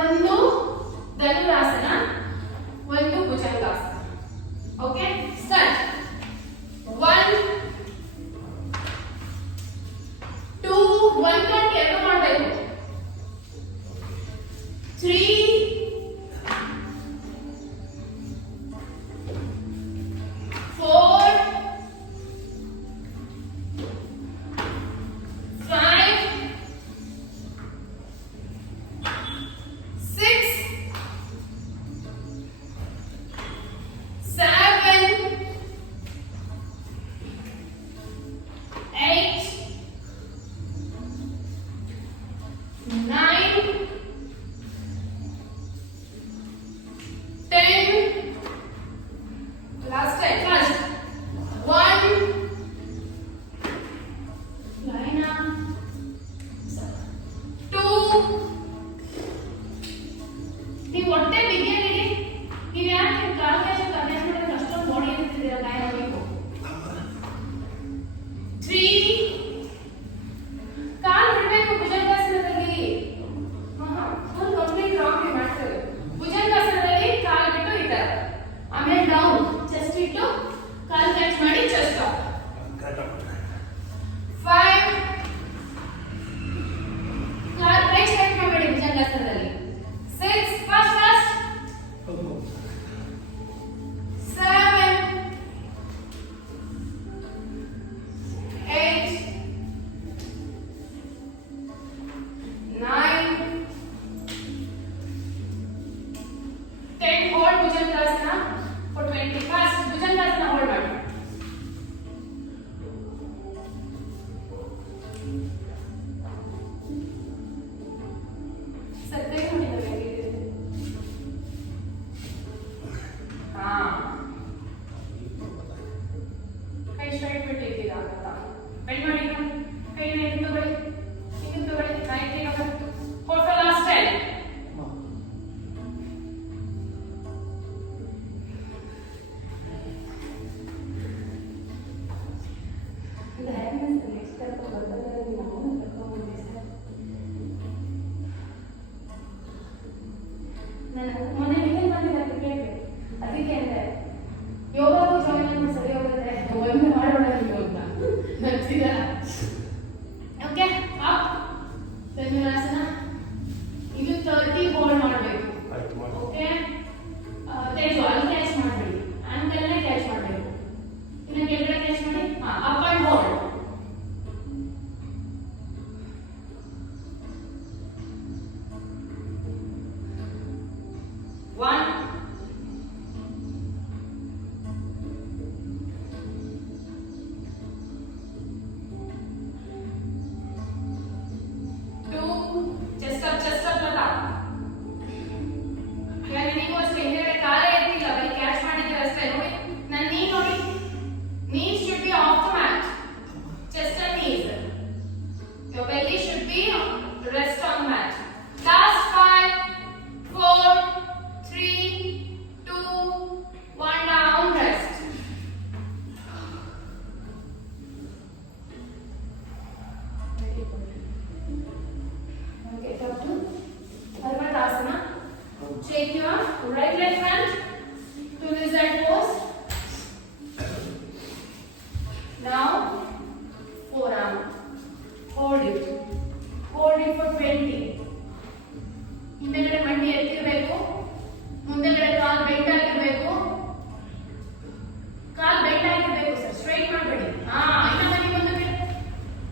ಒಂದು ಧನುರಾಸನ, ಒಂದು ಭುಜಂಗಾಸನ. Okay start. 1 2 1 ಕೌಂಟ್ ಎರಡು ಮಾಡಬೇಕು. 3 4 5 6 7 8 9 10. Last time. First 1 line up. 2 ನೀವು ಹೊಟ್ಟೆ ಬಿಗಿಯಾಗಿ ನೀವು ಯಾಕೆ ಕಾಲು ಕೈ ಅಡ್ಜಸ್ಟ್ ಮಾಡಿದ್ರೆ ಅಷ್ಟೊಂದು ಬಾಡಿ ಇರ್ತಿದ್ದೀರಾ ಗಾಯ ಆಗಬೇಕು. 3 ಕಾಲು ಬಿಡಬೇಕು ಭುಜಂಗಾಸನದಲ್ಲಿ. ಫುಲ್ ಕಂಪ್ಲೀಟ್ ರಾಂಗ್ ಮಾಡ್ತೇವೆ. ಭುಜಂಗಾಸನದಲ್ಲಿ ಕಾಲು ಬಿಟ್ಟು ಈ ತರ, ಆಮೇಲೆ ಡೌನ್ ಚೆಸ್ಟ್ ಇಟ್ಟು ಕಾಲು ಟಚ್ ಮಾಡಿ ಚೆಸ್ಟ್ ಅಪ್. 5 ಕಾಲು ಬ್ರೇಕ್ ಸ್ಟಾರ್ಟ್ ಮಾಡಬೇಡಿ ಭುಜಂಗಾಸನದಲ್ಲಿ. 6 bhujangasana for 20. First bhujangasana hold ಮಾಡಿ. ಕೈ ಸ್ಟ್ರೈಟ್ ಬಿಟ್ಟು ಇದ್ದೀರಾ ಬೆಂಡ್ ಮಾಡಿ ಕೈ ಹಿಂದೆ ತಗೊಳ್ಳಿ ರೈಟ್ for the last 10. ಮೊನ್ನೆ ನಿಮಗೆ ಬಂದಿಲ್ಲ ಕ್ರಿಕೆಟ್ ಅದಕ್ಕೆ ಅಂದ್ರೆ ಯೋಗಕ್ಕೂ ಜಾಯಿನ್ ಸರಿ ಹೋಗುತ್ತೆ ಒಂದು ಮಾಡೋಣ ಅಂತ ನಗ್ಸಿದ ಓಕೆ ಅಪ್ ಧನುರಾಸನ ಇದು 30 ಹೋಲ್ಡ್ ಮಾಡಬೇಕು ಓಕೆ ತೇಜು ಅಲ್ಲಿ ಕ್ಯಾಚ್ ಮಾಡಬೇಡಿ ಆಂಕಲ್ನೇ ಕ್ಯಾಚ್ ಮಾಡಬೇಕು ಇನ್ನು ಕೆಳಗಡೆ ಕ್ಯಾಚ್ ಮಾಡಿ up and hold One, two, chest up lata. ಯಾರು ನೀವು ಅಷ್ಟೇ ಹಿಂದೆ ಕಾಲೇ ಎತ್ತಿಲ್ಲ ಬರೀ ಕ್ಯಾಚ್ ಮಾಡಿದ್ರೆ ಅಷ್ಟೇ ನೋಡಿ ನನ್ನ ನೀ ನೋಡಿ knees should be off the mat chest and knees your belly should be rest on the mat last 5 4 3 2 1 down rest okay come to Dharmadasana take your right leg front to the side pose now forearm hold it for 20 ಹಿಂದೆಗಡೆ ಮಂಡಿ ಎತ್ತಿರಬೇಕು ಮುಂದೆಗಡೆ ಕಾಲ್ bend ಆಗಿರಬೇಕು ಕಾಲ್ bend ಆಗಿರಬೇಕು sir straight ಮಾಡಬೇಡಿ ಇನ್ನ ಬನ್ನಿ ಮುಂದಕ್ಕೆ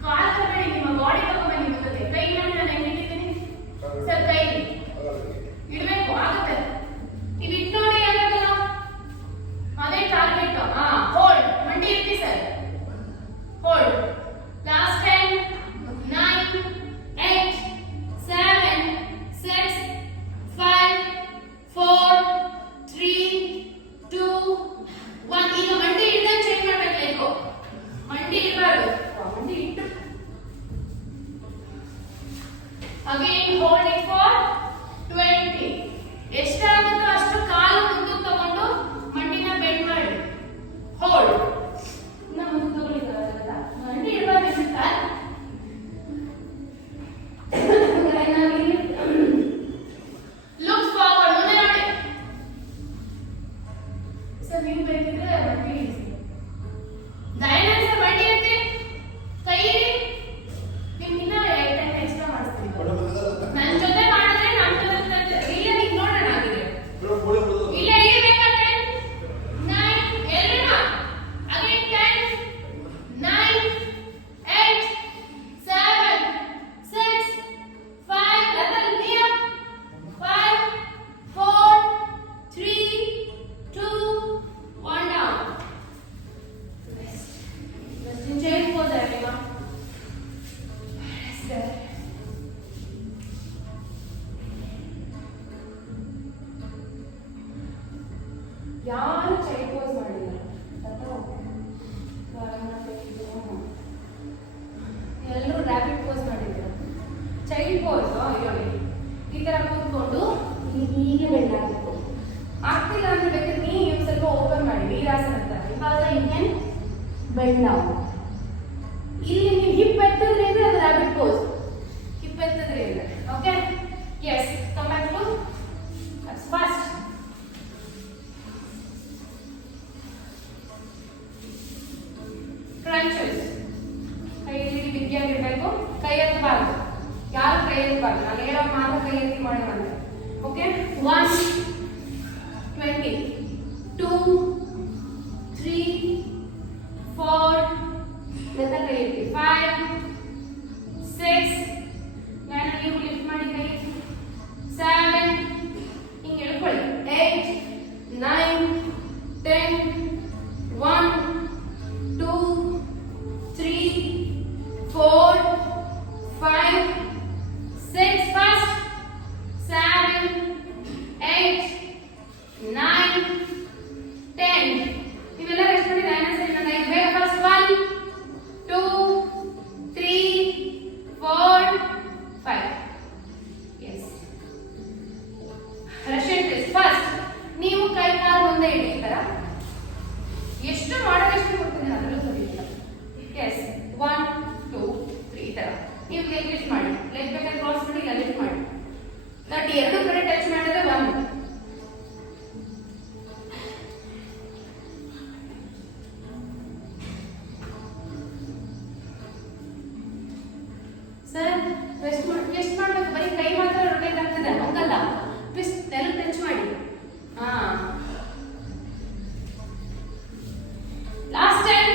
ಕಾಲ್ ತಗೊಳ್ಳಿ ನಿಮ್ಮ ಬಾಡಿ ತಗೊಂಡ್ಬನ್ನಿ ಮುಂದಕ್ಕೆ ಕೈ ನಾನು ಹೆಂಗಿಟ್ಟಿದ್ದೀನಿ ಸರ್ ಕೈ ಇಡಬೇಕು ಆಗುತ್ತೆ ನೀವು ಇಟ್ಟು ನೋಡಿ ಆಗಲ್ಲ ಅದೇ ಟಾರ್ಗೆಟ್ ಹೋಲ್ಡ್ ಮಂಡಿ ಇರ್ತಿ ಸರ್ ಹೋಲ್ಡ್ ಲಾಸ್ಟ್ 10 9 8 7 6 5 4 3 2 1 ಈಗ ಮಂಡಿ ಇಡ್ದೆ ಚೇಂಜ್ ಮಾಡಬೇಕು ಮಂಡಿ ಇರಬಾರ್ದು ಮಂಡಿ ಇಟ್ಟು ಅಗೇನ್ ಹೋಲ್ಡ್ ಇಟ್ ಫಾರ್ 20 ಎಷ್ಟಾಗುತ್ತೋ ಅಷ್ಟು ಕಾಲು ಮುಂದಕ್ಕೆ ತಗೊಂಡು ಮಂಡಿನ ಬೆಂಡ್ ಮಾಡಿ ಹೋಲ್ಡ್ ಇನ್ನ ಮುಂದೆ ತಗೊಳ್ಳಿಲ್ಲ ಮಂಡಿ ಇರಬಾರ್ದು ಸರ್ look forward ಮುಂದೆ ನೋಡಿ ಸರ್ ನೀವು ಬೇಕಿದ್ರೆ ಮಂಡಿ ಇರಿಸಿ ದಯಮಾಡಿ ಸರ್ ಮಂಡಿ ಎತ್ತಿ ಕೈ ಇಡಿ ನಿಮ್ಗೆ ಇನ್ನ 10 ಎಕ್ಸ್ಟ್ರಾ ಮಾಡಿಸ್ತೀನಿ ನನ್ನ ಜೊತೆ ಮಾಡಿದ್ರೆ ನನ್ನ ಜೊತೆ ಇಲ್ಲ ನೀವು ನೋಡೋಣ ಆಗಿದೆ ಇಲ್ಲ ಇರಬೇಕಾದ್ರೆ 9 ಎಲ್ಲರೂ again 10 9 8 7 6 5 level near 5 4 3 2 1 down rest in chair pose everyone rest there ಯಾರು ಚೈಲ್ಡ್ ಪೋಸ್ ಮಾಡಿಲ್ಲ ಎಲ್ಲರೂ ರ್ಯಾಬಿಟ್ ಪೋಸ್ ಮಾಡಿದ್ರು ಚೈಲ್ಡ್ ಪೋಸ್ ಅಯ್ಯೋ ಈ ತರ ಕೂತ್ಕೊಂಡು ಹೀಗೆ ಬೆಂಡ್ ಆಗಬೇಕು ಆಗ್ತಿಲ್ಲ ಅಂದ್ರೆ ಬೇಕಾದ್ರೆ ನೀವು ಸ್ವಲ್ಪ ಓಪನ್ ಮಾಡಿ ವೀರಾಸನ ಅಂತ ಇವಾಗ ಯು ಕ್ಯಾನ್ ಬೆಂಡ್ ಡೌನ್ ಇಲ್ಲಿ ನೀವು ಹಿಪ್ ಎತ್ತಿದ್ರೆ ಅಂದ್ರೆ ಅದು ರ್ಯಾಬಿಟ್ ಪೋಸ್ ಹಿಪ್ ಎತ್ತಿದ್ರೆ ಇಲ್ಲ okay yes come back to fast crunches ಕೈ ಬಿಗಿಯಾಗಿರ್ಬೇಕು ಕೈ ಎತ್ತಬಾರ್ದು ಯಾರು ಕೈ ಎತ್ತಬಾರ್ದು ನಾನು ಹೇಳೋ ಮಾತ್ರ ಕೈ ಎತ್ತಿ ಮಾಡೋಣ ಓಕೆ 1 20 2 3 4 ಮತ್ತೆ ಕೈ ಎತ್ತಿ 5 6 ನಾನು ನೀವು ಲಿಫ್ಟ್ ಮಾಡಿ ಕೈ 7 ಹಿಂಗೆ ಹೇಳ್ಕೊಳ್ಳಿ 8 ಮುಂದೆ ಇಡಿ ಈ ತರ. ಎಷ್ಟು ಮಾಡೋದಷ್ಟು ಕೊಡ್ತೀನಿ ಅದರಲ್ಲೂ ಕಲಿಯಿಲ್ಲ. ಎಸ್ 1 2 3 ಈ ತರ ನೀವು ಲೆಗ್ ಲಿಫ್ಟ್ ಮಾಡಿ. ಲೆಗ್ ಬೇಕಾದ್ರೆ ಕ್ರಾಸ್ ಮಾಡಿ ಇಲ್ಲ ಲಿಫ್ಟ್ ಮಾಡಿ. 30 ಎರಡು ಕಡೆ ಟಚ್ ಮಾಡಿದ್ರೆ 1. ಸರ್ ಟ್ವಿಸ್ಟ್ ಮಾಡಬೇಕು. ಬರೀ ಕೈ ಮಾತ್ರ ರೊಟೇಟ್ ಆಗ್ತದೆ ಹಂಗಲ್ಲ. ಟ್ವಿಸ್ಟ್ ನೆಲ ಟಚ್ ಮಾಡಿ. ಹಾ last time.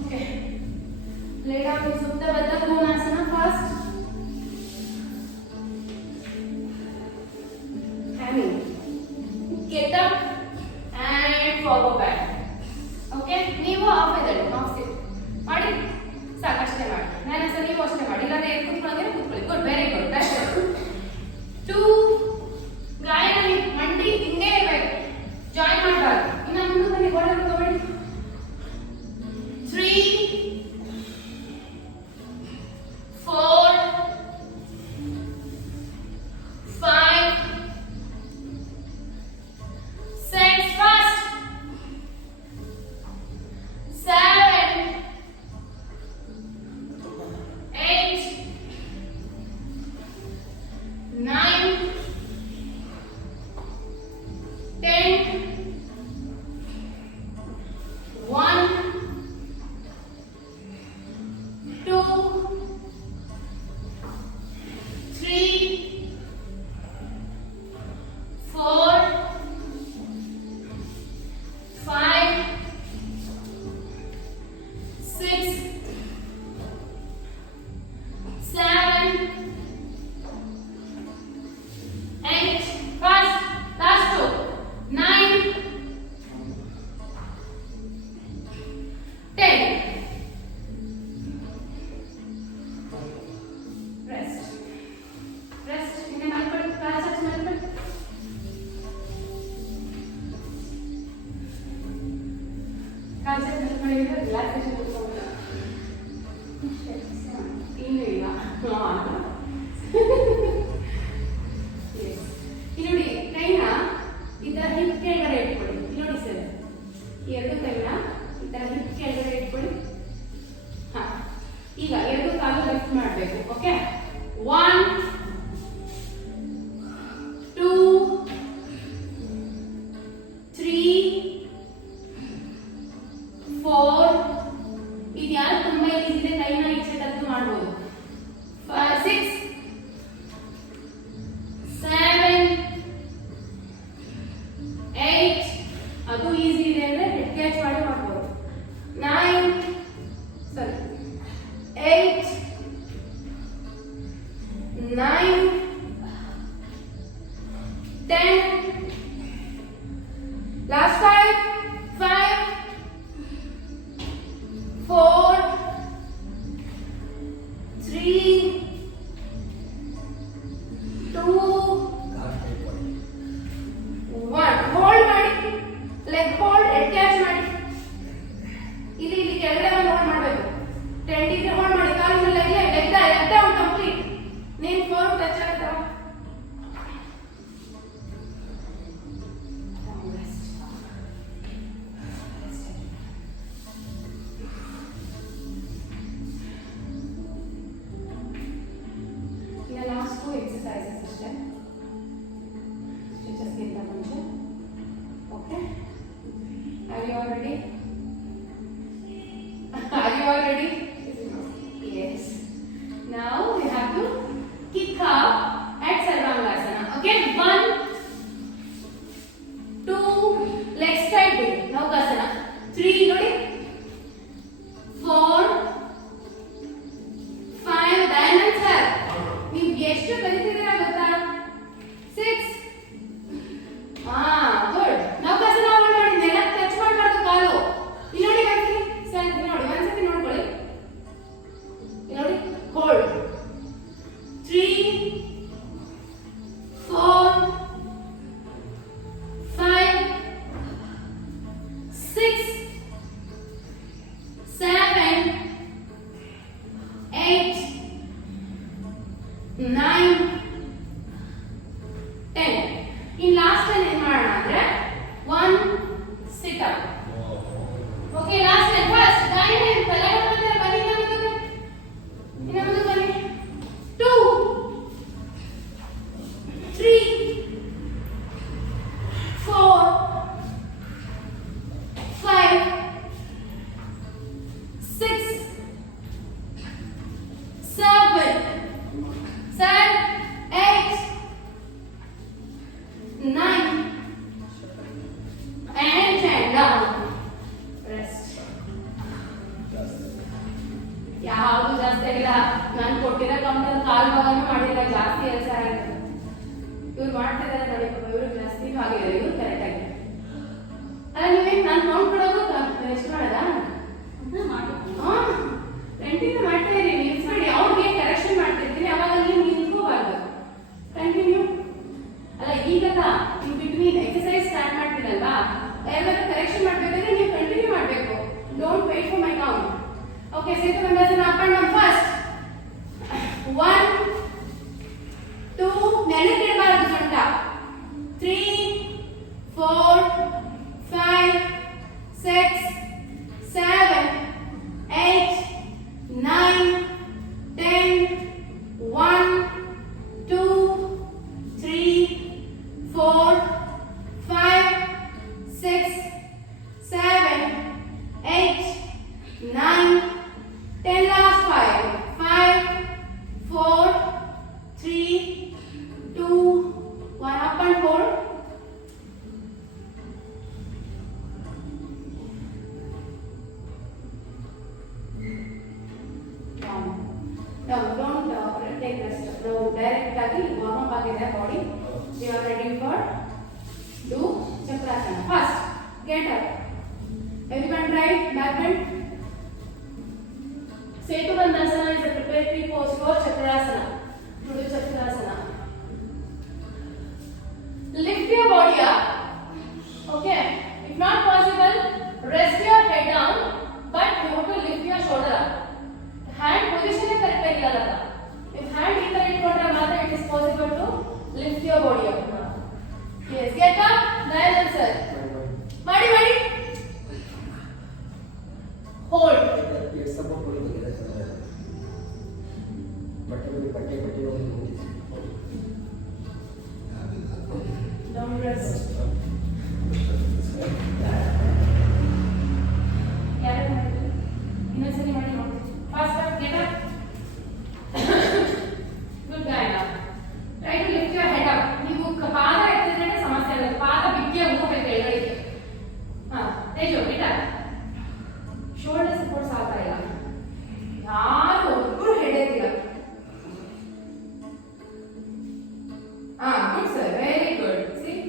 Okay lay down ಸುತ್ತಬದ್ಧ ಕೋನಾಸನ fast. Get up and forward back. Okay? ನೀವು ಆಫ್ ಇದ್ದಳಿ ಆಫ್ ಸಿಟ್ ಮಾಡಿ ಸಾಕಷ್ಟೇ ಮಾಡಿ. ನಾನು ಸಹ ನೀವು ಅಷ್ಟೇ ಮಾಡಿ. ಇಲ್ಲಾಂದ್ರೆ ಎದ್ದು ಕೂತ್ಕೊಳ್ಳೋಂಗೆ ಕೂತ್ಕೊಳ್ಳಿ. Good, very good. That's it. 2 ಗಾಯದಲ್ಲಿ ಮಂಡಿ ಹಿಂಗೆ ಇರಬೇಕು. ಜಾಯಿನ್ ಮಾಡಬಾರ್ದು. ಇನ್ನು ಮುಂದೆ ಬನ್ನಿ. ಗೋಡೆ ತಗೊಳ್ಳಿ. 3 4 5 6 fast 7 8 9 10 1 2 3 4 5 6 7 8 fast last 2 9 10 rest ಇನ್ನೇ ಮಾಡ್ಕೊಳ್ಳಿ. ಕ್ಲಾಸ್ ಮಾಡ್ಕೊಳ್ಳಿ. ಕಾನ್ಸೆಪ್ಟ್ ಮಾಡಿದ್ರೆ ರಿಲ್ಯಾಕ್ಸೇಷನ್ ಕೊಡ್ಕೊಂಡು ಇನ್ನೂ ಇಲ್ಲ. ಇಲ್ಲಿ ನೋಡಿ ಕೈನ ಈ ತರ ಹಿಪ್ ಕೆಳಗಡೆ ಇಟ್ಕೊಳ್ಳಿ. ಇಲ್ಲಿ ನೋಡಿ ಸರ್, ಈ ಎರಡು ಕೈನ ಈ ತರ ಹಿಪ್ ಕೆಳಗಡೆ ಇಟ್ಕೊಳ್ಳಿ. ಹಾ, ಈಗ ಎರಡು ಕಾಲು ಲಿಫ್ಟ್ ಮಾಡಬೇಕು. ಓಕೆ 1 2 3 4 ಇದು ಯಾರು ತುಂಬಾ ಈಸಿ ಇದೆ ಕೈನ ಈಚೆ ತೆಗೆದು ಮಾಡಬಹುದು. 6 7 8 ಅದು ಈಸಿ ಇದೆ ಅಂದ್ರೆ ಹೆಡ್ ಕ್ಯಾಚ್ ಮಾಡಿ ಮಾಡಬಹುದು. 9 sorry 8 9 10 last 5 5 ನಾನು ಕೊಟ್ಟಿರೋ ಕೌಂಟರ್ ಕಾಲ್ ಭಾಗನೂ ಮಾಡಿಲ್ಲ, ಜಾಸ್ತಿ ಕೆಲಸ ಆಯ್ತು. ಇವ್ರು ಮಾಡ್ತಿದ್ದಾರೆ ನೋಡಿ, ಇವ್ರು ಜಾಸ್ತಿನೂ ಆಗಿದೆ, ಇವ್ರು ಕರೆಕ್ಟ್ ಆಗಿದೆ. ಅಲ್ಲ ನೀವೇನು ನಾನು ಕೌಂಟ್ ಕೊಡೋದು ಎಷ್ಟು ಮಾಡೋದಾ? ಕಂಟಿನ್ಯೂ ಮಾಡ್ತಾ ಇರಿ, ನಿಲ್ಸ್ಬೇಡಿ. ಅವ್ರಿಗೆ ಕರೆಕ್ಷನ್ ಮಾಡ್ತಿರ್ತೀನಿ, ಅವಾಗ ನೀವು ನಿಂತ್ಕೋಬಾರ್ದು. ಕಂಟಿನ್ಯೂ ಅಲ್ಲ, ಈಗಲ್ಲ ಇನ್ ಬಿಟ್ವೀನ್ ಎಕ್ಸರ್ಸೈಸ್ ಸ್ಟಾರ್ಟ್ ಮಾಡ್ತೀರಲ್ವಾ, ಯಾವ್ದಾದ್ರು ಕರೆಕ್ಷನ್ ಮಾಡ್ಬೇಕಂದ್ರೆ ನೀವು ಕಂಟಿನ್ಯೂ ಮಾಡಬೇಕು. Don't wait for my count. Okay, ಸೇತು ಬಂದಾಸನ ಅಪ್ ಅಂಡ್ ಡೌನ್. ಫಸ್ಟ್ 1 2 ನೆಲಕ್ಕೆ ಇಡಬಾರದು ಸೊಂಟ. 3 4 5 6 7 8 9 10 1 2 3 4 5 6 7 8 9 10. Last 5 5 4 3 2 1. Up and hold. Down. Don't take rest. Now direct agi warm up agide body. You are ready for do chakrasana. First, get up. Everyone right, back bend. Setu Bandhasana is a preparatory pose for chakrasana. To do chakrasana. Lift your body up. Okay. If not possible, rest your head down, but you have to lift your shoulder up. Hand position correct ಆಗಿರಲ್ಲ. If hand ಈ ತರ ಇಟ್ಕೊಂಡ್ರೆ ಮಾತ್ರ it is possible to lift your body up. Yes, get up. Nice sir. ಮಾಡಿ. Hold. Down rest. ಇನ್ನೊಂದ್ಸರಿ ಮಾಡಿ ನೋಡಿ. Fast up, get up. Good guy now. Try to lift your head up. ನೀವು ಪಾದ ಎತ್ತಿದ್ರೆ ಸಮಸ್ಯೆ ಇಲ್ಲ, ಪಾದ ಬಿಗಿಯಾಗಿ ಹೋಗ್ಬೇಕು ಕೆಳಗಡೆ. Teju get up. Shoulder support ಸಾಕ ಇಲ್ಲ, ಯಾರು ಒಬ್ಬರು head ಎತ್ತಿಲ್ಲ. Good sir, very good. See,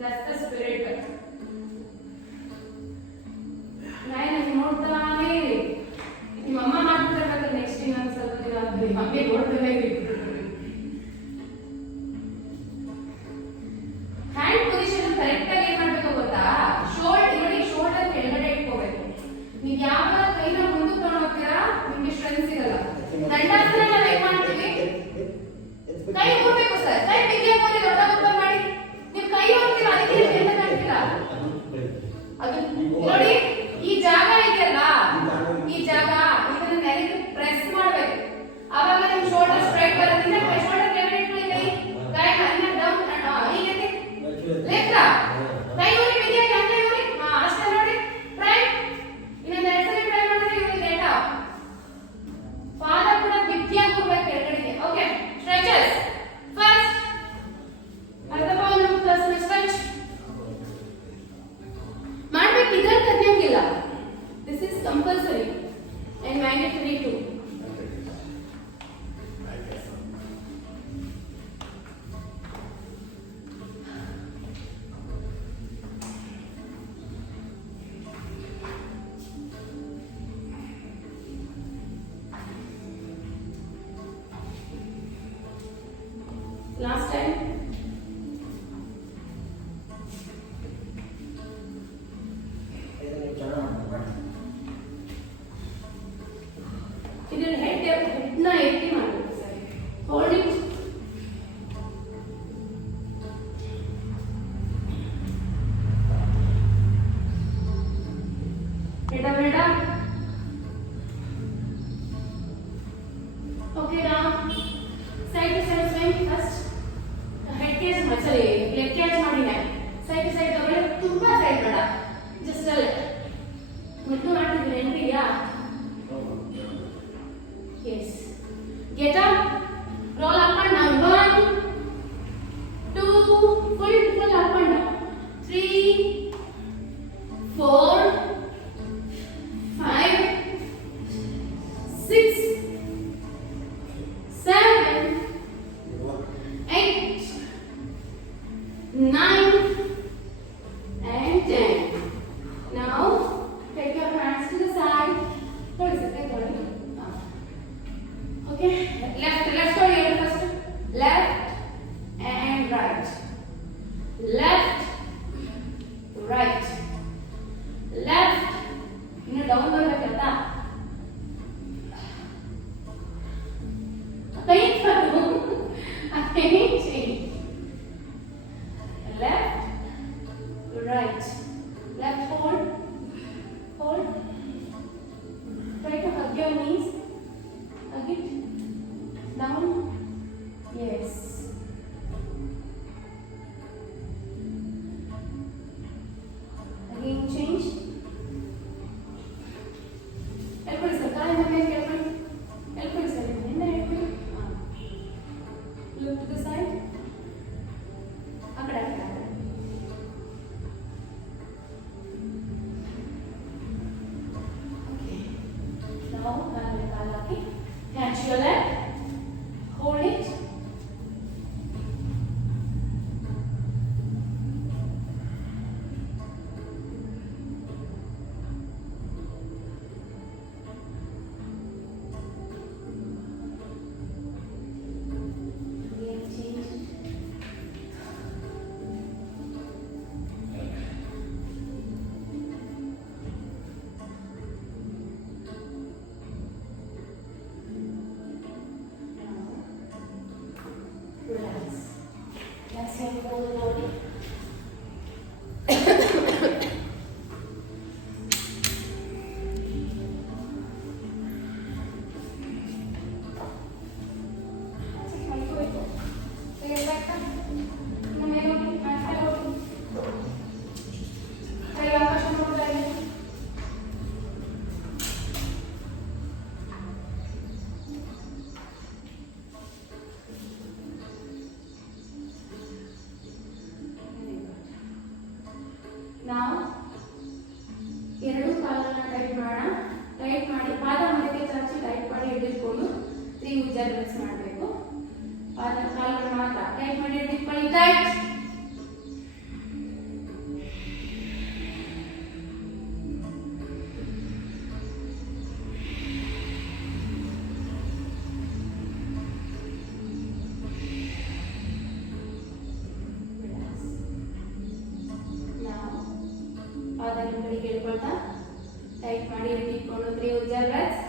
that's the spirit. ನಾನು ನೋಡ್ತಾನೇ ಇರಿ. ನಿಮ್ಮ ಅಮ್ಮ ಮಾಡ್ತಿರ್ಬೇಕಾದ್ರೆ ನೆಕ್ಸ್ಟ್ ಇನ್ನೊಂದು ಸ್ವಲ್ಪ ದಿನ ಹಂಗೆ ನೋಡ್ತಾನೆ ಇರಿ. ಹ್ಯಾಂಡ್ ಪೊಸಿಷನ್ ಕರೆಕ್ಟ್ ಆಗಿ ಏನ್ ಮಾಡ್ಬೇಕು ಗೊತ್ತಾ? ಶೋಲ್ಡರ್ ಕೆಳಗಡೆ ಇಟ್ಕೋಬೇಕು. ನೀವು ಯಾವಾಗ ಕೈನ ಮುಂದಕ್ಕೆ ತಗೊಂಡು ಹೋಗ್ತೀರಾ ನಿಮ್ಗೆ ಸ್ಟ್ರೆಂತ್ ಸಿಗಲ್ಲ. ದಂಡಾಸನ ನಾವು ಏನ್ ಮಾಡ್ತೀವಿ? ಕೈ ಹೋಗ್ಬೇಕು ಸರ್, ಕೈ ಬಿಗಿಯಾಗಿ ಹೋಗಿ ದೊಡ್ಡ ಓಪನ್ ಮಾಡಿ. ನೀವು ಕೈ ಹೋಗ್ತೀರಾ, ಅದಕ್ಕೆ ಎಂತ ಕಾಣ್ತೀರಾ? ಅದು ನೋಡಿ, ಈ ಜಾಗ ಇದೆಯಲ್ಲ, ಈ ಜಾಗ ಇದನ್ನ ನೆಲಕ್ಕೆ ಪ್ರೆಸ್ ಮಾಡಬೇಕು. ಆವಾಗ ನಿಮ್ಮ ಶೋಲ್ಡರ್ ಸ್ಟ್ರೈಟ್ ಬರೋದ್ರಿಂದ ಶೋಲ್ಡರ್ ಕೆಳಗಡೆ ಇಟ್ಕೊಳ್ಳಿ. ಕೈ ಅನ್ನ ಡೌನ್ ಹೀಗೆ ಲೆಕ್ಕ. ಕೈ ಹೋಗಿ ಬಿಗಿಯಾಗಿ ಹಂಗೆ ಹೋಗಿ. ಅಷ್ಟೇ ನೋಡಿ. ಟ್ರೈ. ಇನ್ನೊಂದು 2 ಸರಿ ಟ್ರೈ ಮಾಡಿದ್ರೆ ಇವಾಗ ಗೆಟ್ ಅಪ್. ಪಾದ ಕೂಡ ಬಿಗಿಯಾಗಿ ಹೋಗ್ಬೇಕು ಕೆಳಗಡೆಗೆ. Okay, stretches. ಫಸ್ಟ್ ಅರ್ಧ ಪೌಂಡ್ ಪ್ಲಸ್ ಸ್ಟ್ರೆಚ್ ಮಾಡಬೇಕು. ಇದರ ಕಥೆಯಂಗಿಲ್ಲ. This is compulsory and mandatory too. Last time. ಇದನ್ನ ಹೆಡ್ನ ಎತ್ತಿ ಮಾಡಬೇಕು ಸರಿ. Hold it. ಬೇಡ. ಓಕೆ ನಾ side to side swing. First head catch ಮಾಡಿ, ಸರಿ ಲೆಗ್ ಕ್ಯಾಚ್ ಮಾಡಿ. ಸೈಡ್ ಟು ಸೈಡ್ ತಗೊಳ್ಳಿ. ತುಂಬಾ ಸೈಡ್ ಬೇಡ, ಜಸ್ಟ್ ಅಲ್ಲೇ ಮುದ್ದು ಮಾಡ್ತಿದ್ರೆ ಎಂಟಿದೆಯಾ? Yes. Get up. Roll up and down. 1 2 full up and down. 3 4 5 6 3 ಉಜ್ಜ breaths ಮಾಡಬೇಕು. ಕಾಲುಗಳು ಮಾತ್ರ ಟೈಟ್ ಮಾಡಿ ಹಿಡ್ಕೊಳ್ಳಿ. ಟೈಟ್. ಪಾದಗಳಿಗೆ ಕೇಳ್ಕೊಳ್ತಾ ಟೈಟ್ ಮಾಡಿ ಹಿಡ್ಕೊಂಡು 3 ಉಜ್ಜ ಬ್ರೆತ್ಸ್.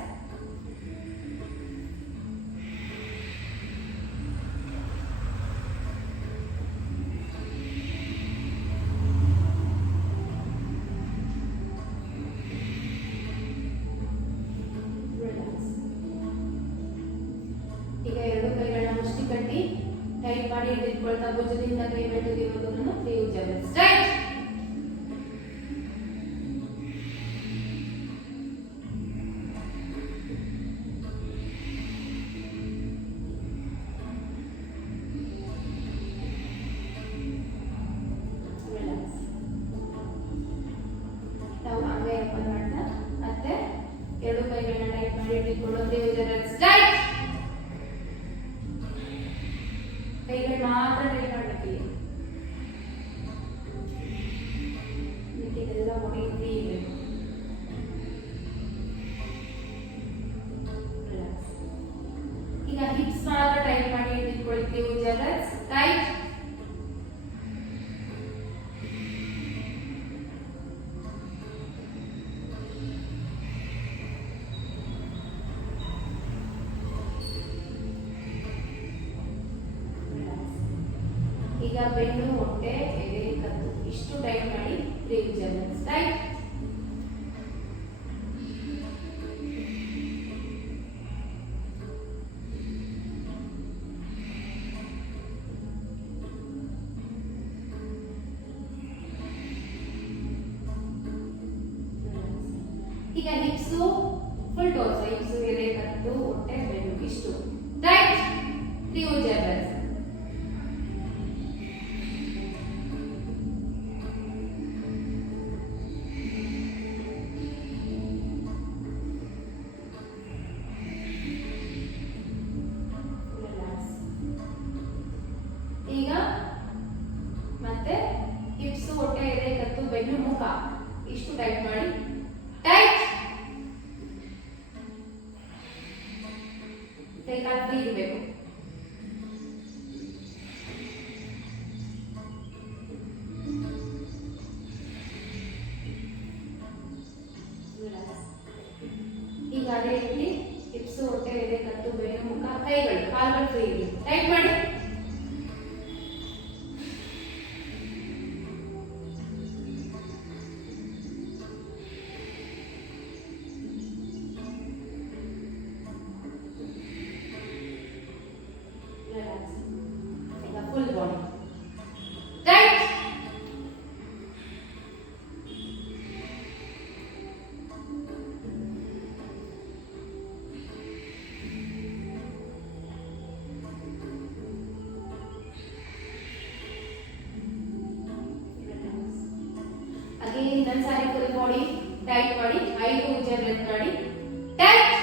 ಈಗ ಎರಡು ಕೈಗಳನ್ನ ಮುಷ್ಟಿ ಕಟ್ಟಿ ಟೈಟ್ ಮಾಡಿ ಹಿಡಿದುಕೊಳ್ತಾ ಭುಜದಿಂದ ಕೈ ಬೆಟ್ಟದಿರುವುದನ್ನು 3 ಉಜ್ಜ ಬ್ರೆತ್ಸ್. ಟೈಟ್. ನಾವು ಅಂಗೈ ಓಪನ್ ಮಾಡ್ತಾ ಮತ್ತೆ ಎರಡು ಕೈಗಳನ್ನ ಟೈಟ್ ಮಾಡಿ ಹಿಡಿದುಕೊಂಡು 3 ಉಜ್ಜ ಬ್ರೆತ್ಸ್. ಟೈಟ್. ಕೈಗಳು ಮಾತ್ರ ಟೈಟ್ ಮಾಡಬೇಕು. ಇದೆಲ್ಲ ಬಾಡಿ ಫ್ರೀ ಇರಬೇಕು. ಈಗ ಹಿಪ್ಸ್ ಮಾತ್ರ ಟೈಟ್ ಮಾಡಿ ಹಿಡಿದುಕೊಳ್ಳಿ. 3 ಉಜ್ಜ ಬ್ರೆತ್ಸ್. ಟೈಟ್. ಈಗ ಬೆನ್ನು ಹೊಟ್ಟೆ ಎದೆ ಕತ್ತು ಇಷ್ಟು ಟೈಟ್ ಮಾಡಿ 3 ಉಜ್ಜ ಬ್ರೆತ್ಸ್. ಟೈಟ್. ಈಗ ಹಿಪ್ಸ್ ಫುಲ್ ಟೋಸ್ ಹಿಪ್ಸ್ ಎದೆ ಕತ್ತು ಹೊಟ್ಟೆ ಬೆನ್ನು ಇಷ್ಟು ಟೈಟ್ 3 ಉಜ್ಜ ಬ್ರೆತ್ಸ್. ಈಗ ಮತ್ತೆ ಹಿಪ್ಸ್ ಹೊಟ್ಟೆ ಎದೆ ಕತ್ತು ಬೆನ್ನು ಮುಖ ಇಷ್ಟು ಟೈಟ್ ಮಾಡಿ. ಟೈಟ್. ಕೈ ಕಾಲು ಫ್ರೀ ಇರಬೇಕು. ಈಗ ಅದೇ ರೀತಿ ಹಿಪ್ಸ್ ಹೊಟ್ಟೆ ಎದೆ ಕತ್ತು ಬೆನ್ನು ಮುಖ ಕೈಗಳು ಕಾಲುಗಳು ಫ್ರೀ ಇರಬೇಕು. ಟೈಟ್ ಮಾಡಿ. ಈಗ ಫುಲ್ ಬಾಡಿ ಟೈಟ್. ಅಗೇನ್ ಇನ್ನೊಂದು ಸಾರಿ ಫುಲ್ ಬಾಡಿ ಟೈಟ್ ಮಾಡಿ 5 ಉಜ್ಜ ಬ್ರೆತ್ ಮಾಡಿ. Tight.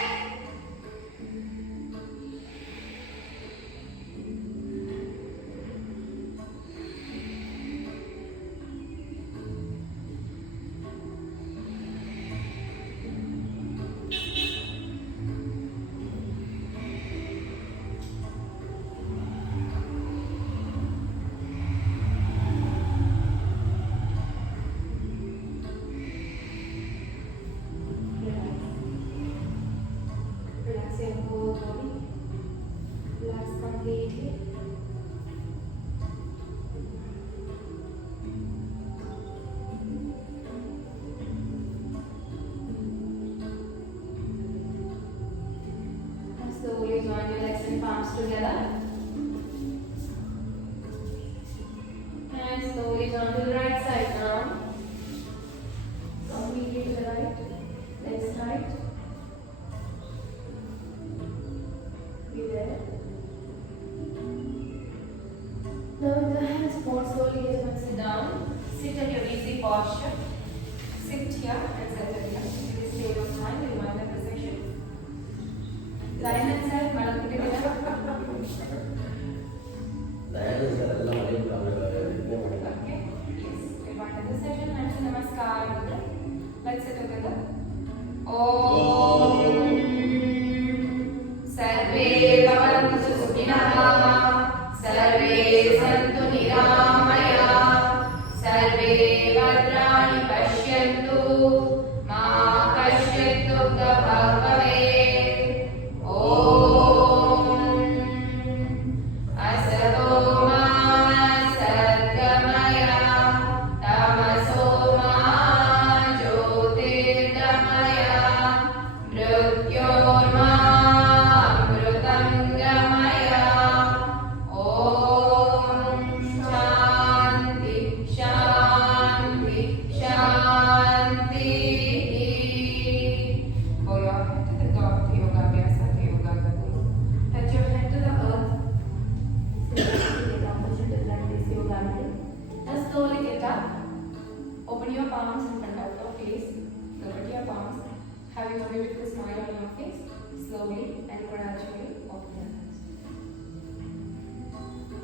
slowly and gradually open your eyes.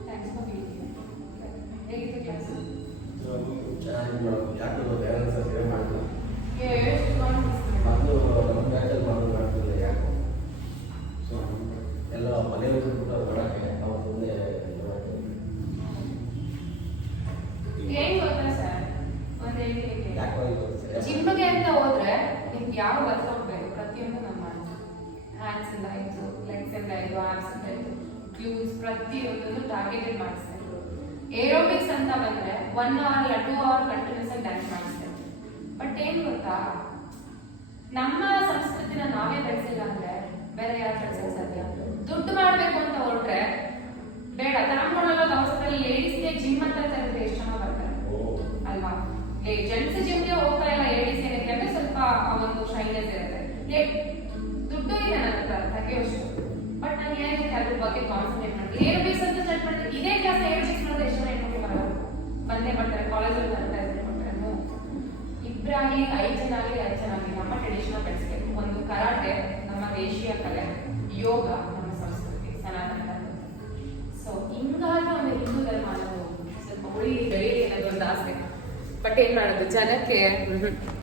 Thanks for being here. ಹೇಗಿತ್ತು ಕ್ಲಾಸ್? ಚೆನ್ನಾಗಿ ಮಾಡೋದು ಯಾಕೆ ಬೇರೆ ಸರಿ ಮಾಡ್ತಾರೆ ಎಷ್ಟು ಅದು ನಮ್ಮ ಬ್ಯಾಚಲ್ಲಿ ಮಾಡೋದು ಮಾಡ್ತಿಲ್ಲ ಯಾಕೋ ಸೊ ಎಲ್ಲ ಮನೆಯವರು ಬಿಟ್ಟು ಮಾಡೋಕ್ಕೆ ಅವತ್ತು ಮುಂದೆ ಏನ್ ಗೊತ್ತಾ ಸರ್, ಒಂದು ಹೇಳಿ ಯಾಕೋ ಇದು ಜಿಮ್ಗೆ ಅಂತ ಹೋದ್ರೆ ನಿಮ್ಗೆ ಯಾವ ವರ್ಕೌಟ್ ಬೇಕು ಪ್ರತಿಯೊಂದು ನಾವು ಮಾಡ್ತೀವಿ. ಹ್ಯಾಂಡ್ಸ್ ಇಂದ ಆಯ್ತು, ಲೆಗ್ಸ್ ಇಂದ ಆಯ್ತು, ಆರ್ಮ್ಸ್ ಇಂದ ಆಯ್ತು, ಗ್ಲೂಸ್ ಪ್ರತಿಯೊಂದನ್ನು ಟಾರ್ಗೆಟೆಡ್ ಮಾಡಿಸ್ತಾರೆ. ಏರೋಬಿಕ್ಸ್ ಅಂತ ಬಂದ್ರೆ 1 hour ಇಲ್ಲ 2 hour ಕಂಟಿನ್ಯೂಸ್ ಆಗಿ ಡ್ಯಾನ್ಸ್ ಮಾಡಿಸ್ತಾರೆ. ಬಟ್ ಏನ್ ಗೊತ್ತಾ, ನಮ್ಮ ಸಂಸ್ಕೃತಿನ ನಾವೇ ಬೆಳೆಸಿಲ್ಲ ಅಂದ್ರೆ ಬೇರೆ ಯಾರು ಬೆಳೆಸಕ್ ಸಾಧ್ಯ? ದುಡ್ಡು ಮಾಡ್ಬೇಕು ಅಂತ ಹೊರಟ್ರೆ ಬೇಡ, ತಗೊಂಡಲ್ಲ ಅವಸರದಲ್ಲಿ ಲೇಡೀಸ್ಗೆ ಜಿಮ್ ಅಂತ ಕರೆದ್ರೆ ಎಷ್ಟು ಜನ ಬರ್ತಾರೆ ಅಲ್ವಾ? ಜೆಂಟ್ಸ್ ಜಿಮ್ಗೆ ಹೋಗ್ತಾ ಇಲ್ಲ ಲೇಡೀಸ್ ಏನಕ್ಕೆ ಅಂದ್ರೆ ಸ್ವಲ್ಪ ಆ ಒಂದು ಶೈನೆಸ್ ಇರುತ್ತೆ. ದುಡ್ಡು ಇದೆ ನನ್ನ ಹತ್ರ ತೆಗೆಯೋಷ್ಟು, ಬಟ್ ನಾನು ಏನಕ್ಕೆ ಅದ್ರ ಬಗ್ಗೆ ಕಾನ್ಸಂಟ್ರೇಟ್ ಮಾಡ್ತೀನಿ. ಏರೋಬಿಕ್ಸ್ ಅಂತ ಸ್ಟಾರ್ಟ್ ಮಾಡಿದ್ರೆ ಇದೇ ಕ್ಲಾಸ್ ಏರೋಬಿಕ್ಸ್ ಮಾಡಿದ್ರೆ ಎಷ್ಟು ಜನ ಹೆಣ್ಮಕ್ಳು ಬರಲ್ಲ, ಬಂದೇ ಬರ್ತಾರೆ, ಕಾಲೇಜಲ್ಲಿ ಬರ್ತಾ ಇದ್ರೆ ಬರ್ತಾರೆ. ಇಬ್ಬರಾಗಲಿ 5 ಜನ ಆಗಲಿ 10 ಜನ ಆಗಲಿ ನಮ್ಮ ಟ್ರೆಡಿಷನ್ ಬೆಳೆಸಬೇಕು. ಒಂದು ಕರಾಟೆ ನಮ್ಮ ದೇಶೀಯ ಕಲೆ, ಯೋಗ ನಮ್ಮ ಸಂಸ್ಕೃತಿ ಸನಾತನ ಧರ್ಮ. ಸೊ ಹಿಂಗಾಗಿ ಒಂದು ಹಿಂದೂ ಧರ್ಮ ಅನ್ನೋದು ಸ್ವಲ್ಪ ಉಳಿ ಬೆಳೆಯಲಿ ಅನ್ನೋದು ಒಂದು ಆಸೆ. ಬಟ್ ಏನ್ ಮಾಡೋದು, ಜನಕ್ಕೆ